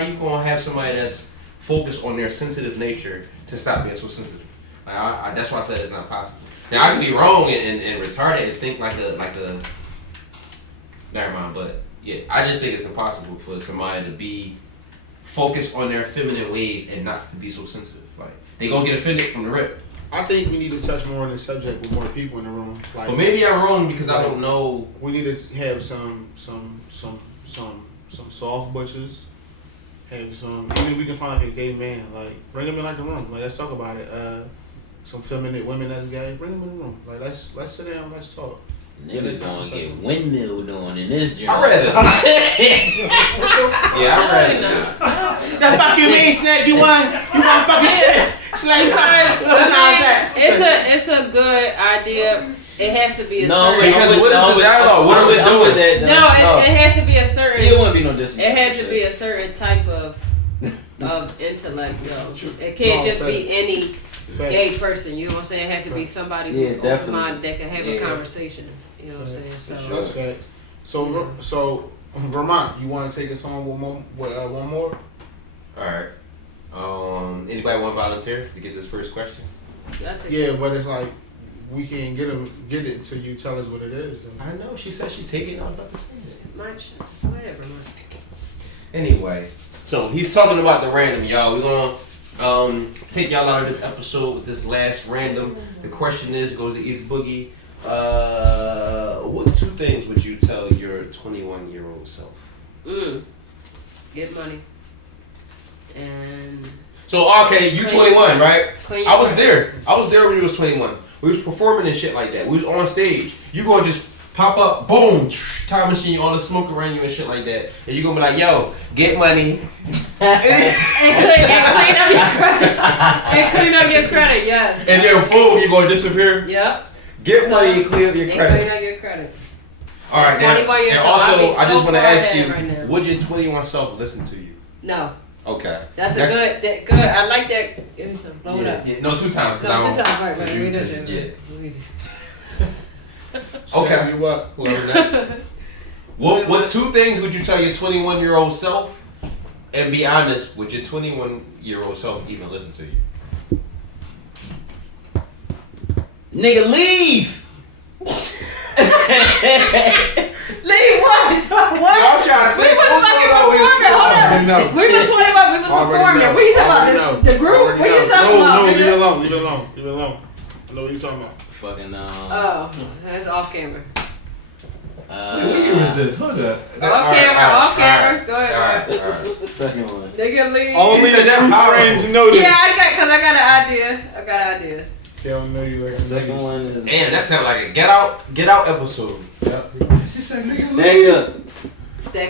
you gonna have somebody that's focused on their sensitive nature to stop being so sensitive? That's why I said it's not possible. Now I can be wrong and retarded and think like a. Never mind, but. Yeah, I just think it's impossible for somebody to be focused on their feminine ways and not to be so sensitive. Like they gonna get offended from the rip. I think we need to touch more on the subject with more people in the room. Like, But maybe I'm wrong because I don't know. We need to have some soft butches. Have some. Even we can find like a gay man. Like bring him in like the room. Like let's talk about it. Some feminine women that's gay. Bring them in the room. Like let's sit down. Let's talk. Niggas gonna get windmilled on in this journey. I read it. Yeah, I read it. The fuck you mean, Snap? You want fucking shit? It's a good idea. It has to be a certain. Because what is the dialogue? What are we doing? It has to be a certain. It wouldn't be no disrespect. It has to be a certain type of intellect, though. It can't just be any gay person. You know what I'm saying? It has to be somebody who's open-minded that can have a conversation. You know what I'm saying? That's facts. So Vermont, you want to take us home with one more? All right. Anybody want to volunteer to get this first question? Yeah, but it's like we can't get it until you tell us what it is. Then. I know. She said she'd take it. I was about to say it. Whatever. Anyway, so he's talking about the random, y'all. We're gonna take y'all out of this episode with this last random. The question goes to East Boogie. What 2 things would you tell your 21-year-old self? Get money. And so okay, you 21, right? I was there when you was 21. We was performing and shit like that. We was on stage. You gonna just pop up, boom, time machine, all the smoke around you and shit like that. And you gonna be like, yo, get money. and clean up your credit. And clean up your credit, yes. And then boom, you gonna disappear. Yep. Get money and clean up your credit. Clean up your credit. All right, now, and also, I just want to ask you, right would your 21 self listen to you? No. Okay. That's good. I like that. Give me some. Blow it up. Yeah, no, 2 times. No, 2 times. Right. Read this. Okay. Whoever next. What 2 things would you tell your 21-year-old self? And be honest, would your 21-year-old self even listen to you? Nigga, leave! Leave what? Y'all trying to think. Hold on. We were 21. We was performing. What you talking about? The group? What you talking about? No, leave it alone. I know what you talking about. Fucking Oh, that's off camera. What year was this? Hold up. Off camera. Go ahead. What's the second one? Nigga, leave. Only the true friends know this. Yeah, because I got an idea. They don't know you like second one is. Damn, that sounds like a get out episode. Yep. Stack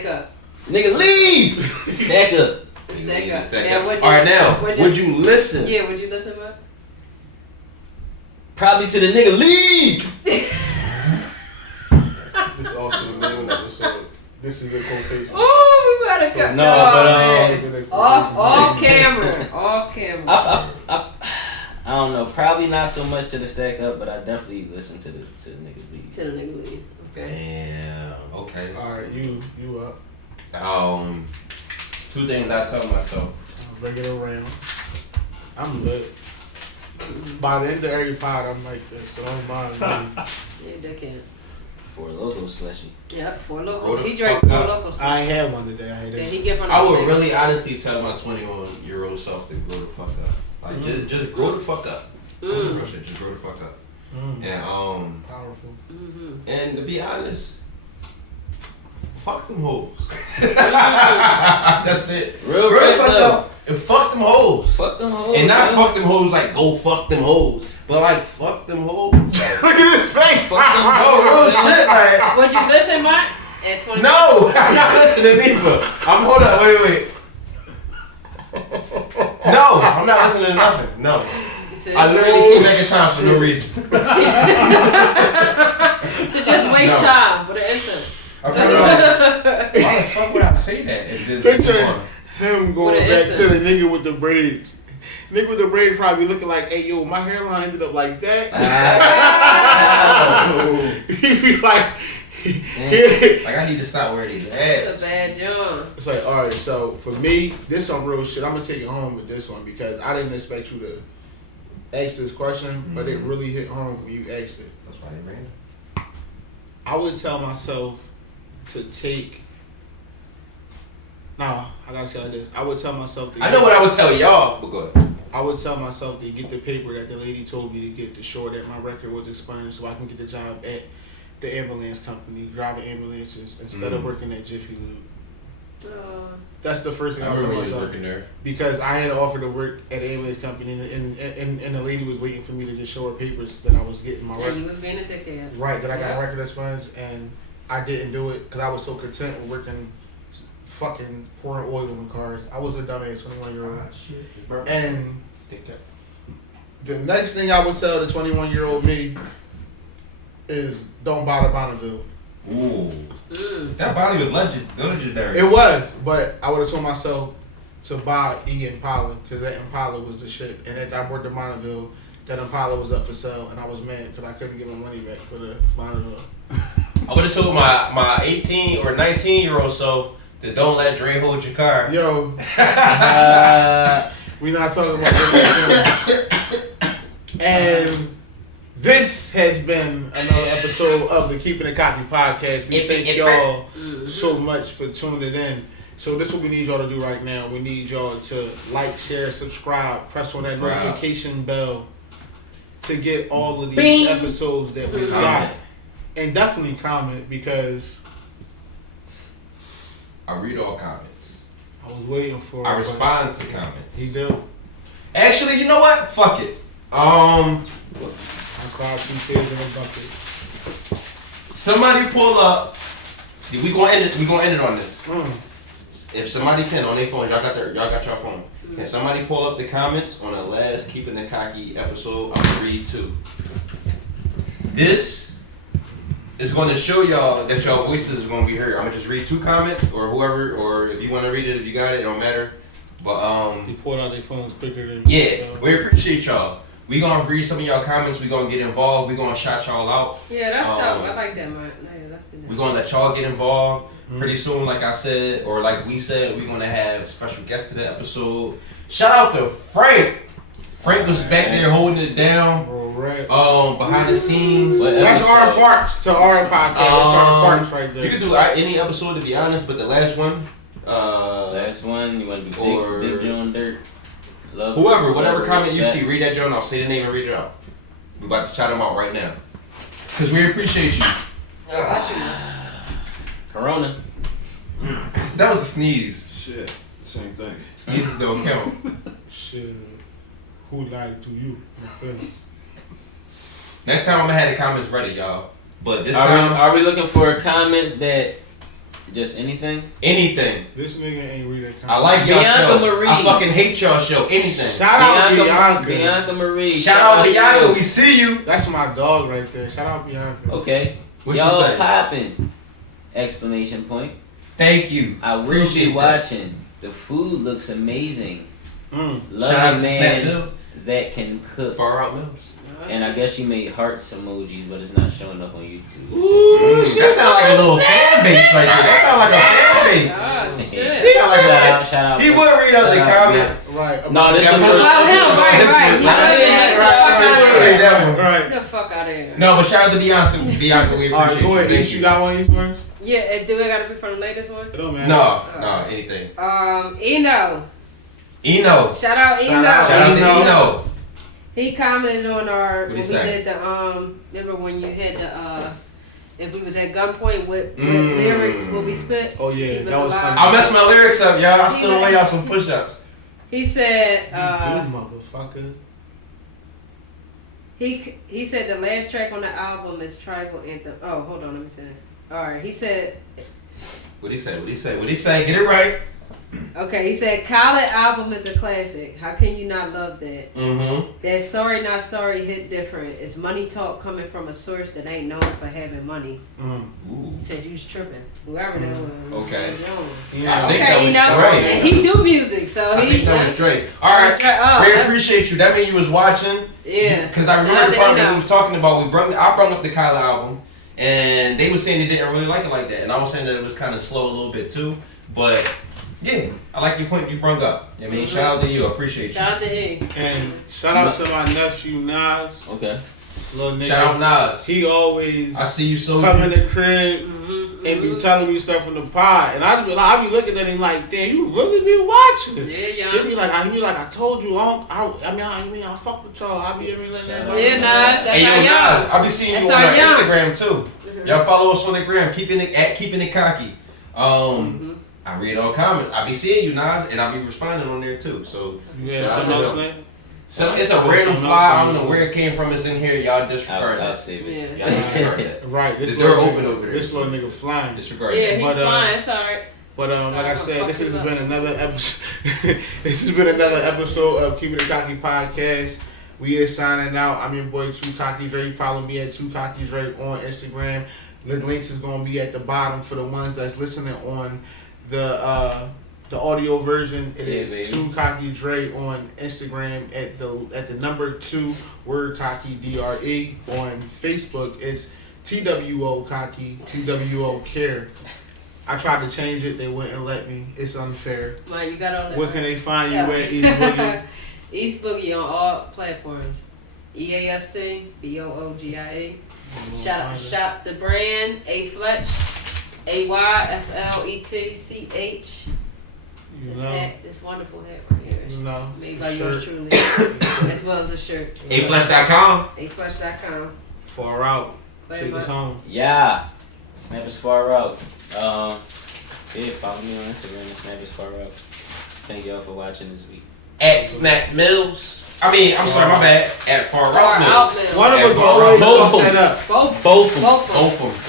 up. Nigga, leave! Stack up. All right, now, would you listen? Yeah, would you listen, bro? Probably to the nigga, leave! This is also the name of the episode. This is a quotation. Oh, we gotta cut. No, but off camera. I don't know. Probably not so much to the stack up, but I definitely listen to the nigga leave. To the nigga leave. Okay. Damn. Okay. All right, you up. 2 things I tell myself. I'll bring it around. I'm lit. By the end of every pod, I'm like this. So don't mind me. Yeah, they can. 4 Loko slushy. Yeah, 4 Loko. He drank 4 Loko. I ain't had one today. I would really honestly tell my 21-year-old self to grow the fuck up. Like just grow the fuck up. That's some real shit. Just grow the fuck up. And powerful. And to be honest, fuck them hoes. That's it. Real grow the fuck up and fuck them hoes. Fuck them hoes. And not fuck them hoes like go fuck them hoes, but like fuck them hoes. Look at his face. Fuck them hoes. Oh, real shit, man. Would you listen, Mark? At 20? No, I'm not listening either. Hold up, wait. No, I'm not listening to nothing. No. I literally came back in time for no reason. To just waste time with an instant. I'm probably like, why the fuck would I say that? Picture him going back to the nigga with the braids. Nigga with the braids probably looking like, hey, yo, my hairline ended up like that. He'd be like, like I need to stop wearing these ads. It's a bad job. It's like, all right, so for me, this some real shit. I'm gonna take it home with this one because I didn't expect you to ask this question, but it really hit home when you asked it. That's why they ran. I would tell myself to take No, I gotta say like this. I would tell myself. I know what I would tell y'all, but go ahead. I would tell myself to get the paper that the lady told me to get to show that my record was expiring, so I can get the job at the ambulance company, driving ambulances instead of working at Jiffy Lube. That's the first thing I was telling myself. Working there. Because I had offered to work at the ambulance company, and the lady was waiting for me to just show her papers that I was getting my record. You was being a dickhead. Right, that I got a record expunged, and I didn't do it because I was so content with working, fucking pouring oil in the cars. I was a dumbass 21-year-old. Shit. And the next thing I would tell the 21-year-old me is don't buy the Bonneville. Ooh. That body was legendary. It was, but I would have told myself to buy Impala because that Impala was the shit. And after I bought the Bonneville, that Impala was up for sale, and I was mad because I couldn't get my money back for the Bonneville. I would have told my 18 or 19-year-old self that don't let Dre hold your car. Yo, we not talking about that. And this has been another episode of the Keepin the Cocky podcast. We thank y'all so much for tuning in. So this is what we need y'all to do right now. We need y'all to like, share, subscribe, press on that notification bell to get all of these episodes that we got. And definitely comment because I read all comments. I was waiting for I respond to comments. He do. Actually, you know what? Fuck it. I'm 5 2 in a bucket. Somebody pull up. We gonna end it. We gonna end it on this. If somebody can on their phone, y'all got your phone. Can somebody pull up the comments on the last Keepin the Cocky episode? I'm gonna read 2. This is going to show y'all that y'all voices is going to be heard. I'm gonna just read 2 comments, or whoever, or if you want to read it, if you got it, it don't matter. But they pulled out their phones quicker than we appreciate y'all. We gonna read some of y'all comments. We gonna get involved. We gonna shout y'all out. Yeah, that's dope. I like that, man. Yeah, that's the we gonna let y'all get involved. Pretty soon, like I said, or like we said, we gonna have special guests to the episode. Shout out to Frank. Frank was back there holding it down. Behind the scenes. That's our parts to our podcast. That's our parts right there. You can do any episode to be honest, but the last one. You want to do Big John Dirt. Love whoever, whatever comment you see, read that John. I'll say the name and read it out. We about to shout them out right now. Cause we appreciate you. Corona. That was a sneeze. Shit, same thing. Sneezes don't count. Shit. Who lied to you? Next time I'm gonna have the comments ready, y'all. But this time, are we looking for comments that just anything? Anything. This nigga ain't read that comment. I like y'all Bianca show. Marie. I fucking hate y'all show. Anything. Shout out Bianca. Bianca Marie. Shout out Bianca. We see you. That's my dog right there. Shout out Bianca. Okay. What y'all say? popping! Exclamation point. Thank you. I will Appreciate be watching. The food looks amazing. Love Shout a man that can cook. Far out Mills. And I guess you made hearts emojis, but it's not showing up on YouTube. That sounds like a little fan base right there. That sounds like a fan base. Shout out. He would read out the comment. Right. No, this is him. Right. Get the fuck out of here. No, but shout out to Bianca. Bianca, we appreciate Alright, go ahead. Thank You got one of these ones? Yeah, do it gotta be from the latest one? It don't matter. No, anything. Eno. Shout out Eno. Shout out to Eno. He commented on our when we did the remember when you had the if we was at gunpoint with lyrics what we spit. Oh yeah, that was funny. I messed my lyrics up, y'all. I still lay out some push-ups. He said you motherfucker. He said the last track on the album is Tribal Anthem. Oh, hold on, let me say. Alright, he said What'd he say? Get it right. Okay, he said Khaled album is a classic. How can you not love that? That Sorry Not Sorry hit different. It's money talk coming from a source that ain't known for having money. He said you was tripping. Whoever that was. Okay. Yeah. Okay, and he do music, so I think that was Drake. Alright. We appreciate you. That means you was watching. Yeah. Because I remember the part that we was talking about. I brung up the Khaled album, and they was saying they didn't really like it like that, and I was saying that it was kind of slow a little bit too, but. Yeah, I like your point you brought up. I mean, shout out to you. I appreciate you. Shout out to E. And shout out to my nephew Nas. Okay. Little nigga. Shout out Nas. He always I see you so come in good. the crib and be telling me stuff from the pod, and I be looking at him like, damn, you really be watching. Yeah, He be like, I told you, I fuck with y'all. I be letting everybody. Yeah, Nas, that's Hey, our yo, young. Nas, I be seeing That's you on our our young. Instagram too. Y'all follow us on the gram, keeping it cocky. I read all comments. I be seeing you, Nas, and I be responding on there too. So Yeah, shout so out no to them. snap. So it's a random fly. I don't know where it came from. It's in here. Y'all disregard I'll that. save it. Yeah. Y'all disregard that. Right, The this door little open nigga, over there. This little nigga flying. Disregard Yeah, that. he But, fine. That's alright. But like I said, this has Fuck been it up. another episode. This has been another episode of Keepin' It Cocky podcast. We is signing out. I'm your boy 2 Cocky Dre. Follow me at 2 Cocky Dre on Instagram. The links is gonna be at the bottom for the ones that's listening on the audio version. It is 2 Cocky Dre on Instagram at the number 2 word cocky DRE. On Facebook it's TWO Cocky, TWO Care. I tried to change it, they wouldn't let me. It's unfair. Man, you got all that. Where can they find you at, East Boogie? East Boogie on all platforms. EAST BOOGIA. Shout out, shop the brand A Fletch, AYFLETCH. You This know, hat, this wonderful hat right here. you know. Made by Shirt. yours truly, as well as the shirt. Aflesh.com. Aflesh.com. Far out. Take us home. Yeah. Snap is far out. Yeah, follow me on Instagram and Snap is far out. Thank y'all for watching this week. At Snack Mills. I'm sorry, my bad. At Far Out Mills. One of At us Far always Out fuck that up. Both of them.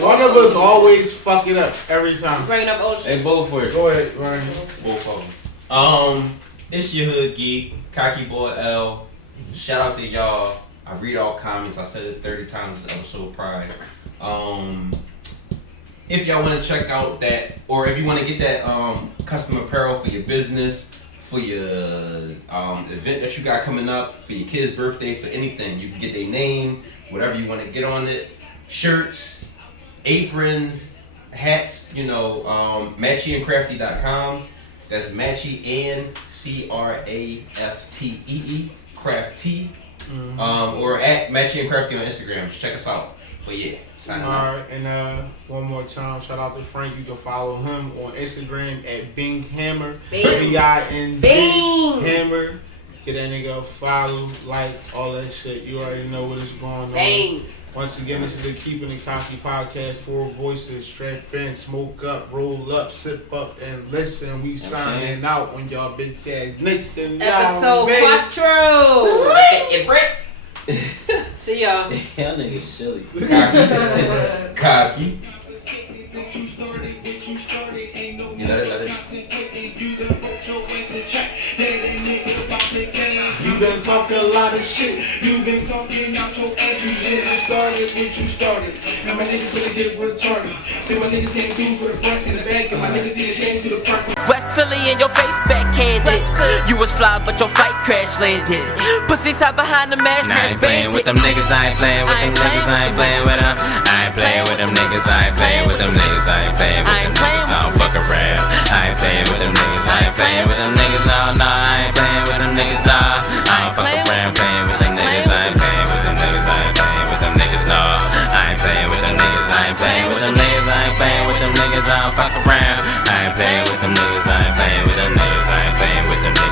One of us always fuck it up every time. Bringing up old shit. They both work. Go ahead, Ryan. Both of them. This your hood geek, Cocky Boy L. Shout out to y'all. I read all comments. I said it 30 times this episode prior. If y'all want to check out that, or if you want to get that custom apparel for your business, for your event that you got coming up, for your kid's birthday, for anything, you can get their name, whatever you want to get on it. Shirts, aprons, hats, matchyandcrafty.com. That's Matchy and CRAFTEE, Crafty. Or at Matchy and Crafty on Instagram. Just check us out. But yeah, signing out. Alright, and one more time, shout out to Frank. You can follow him on Instagram at Bing Hammer. BING Hammer. Get that nigga a follow, like, all that shit. You already know what is going on. Bang. Once again, this is the Keepin' It Cocky podcast. 4 voices, strap in, smoke up, roll up, sip up, and listen. We signing out on y'all big ass Nixon. Episode 4. See y'all. Y'all niggas silly. Cocky. You let it. You been talking a lot of shit. You been talking out your ass, you should have started what you started. Now my niggas finna get retarded. See my niggas came through for the front and the back, and my niggas even came through the front. West Philly in your face backhanded. You was fly, but your flight crash landed. Pussies hide behind the mask. Nah, I ain't playing with them niggas, I ain't playing with them niggas, I ain't playing with them. I ain't playing with them niggas, I ain't playing with them niggas, I ain't playing with them niggas, I don't fuck around. I ain't playing with them niggas, I ain't playing with them niggas, no, I ain't playing with them niggas, nah. I don't fuck around playing with them niggas, I ain't playing with them niggas, I ain't playing with them niggas, no. I ain't playing with them niggas, I ain't playing with them niggas, I ain't playing with them niggas, I don't fuck around. I ain't playing with them niggas, I ain't playing with them niggas, I ain't playing with them niggas.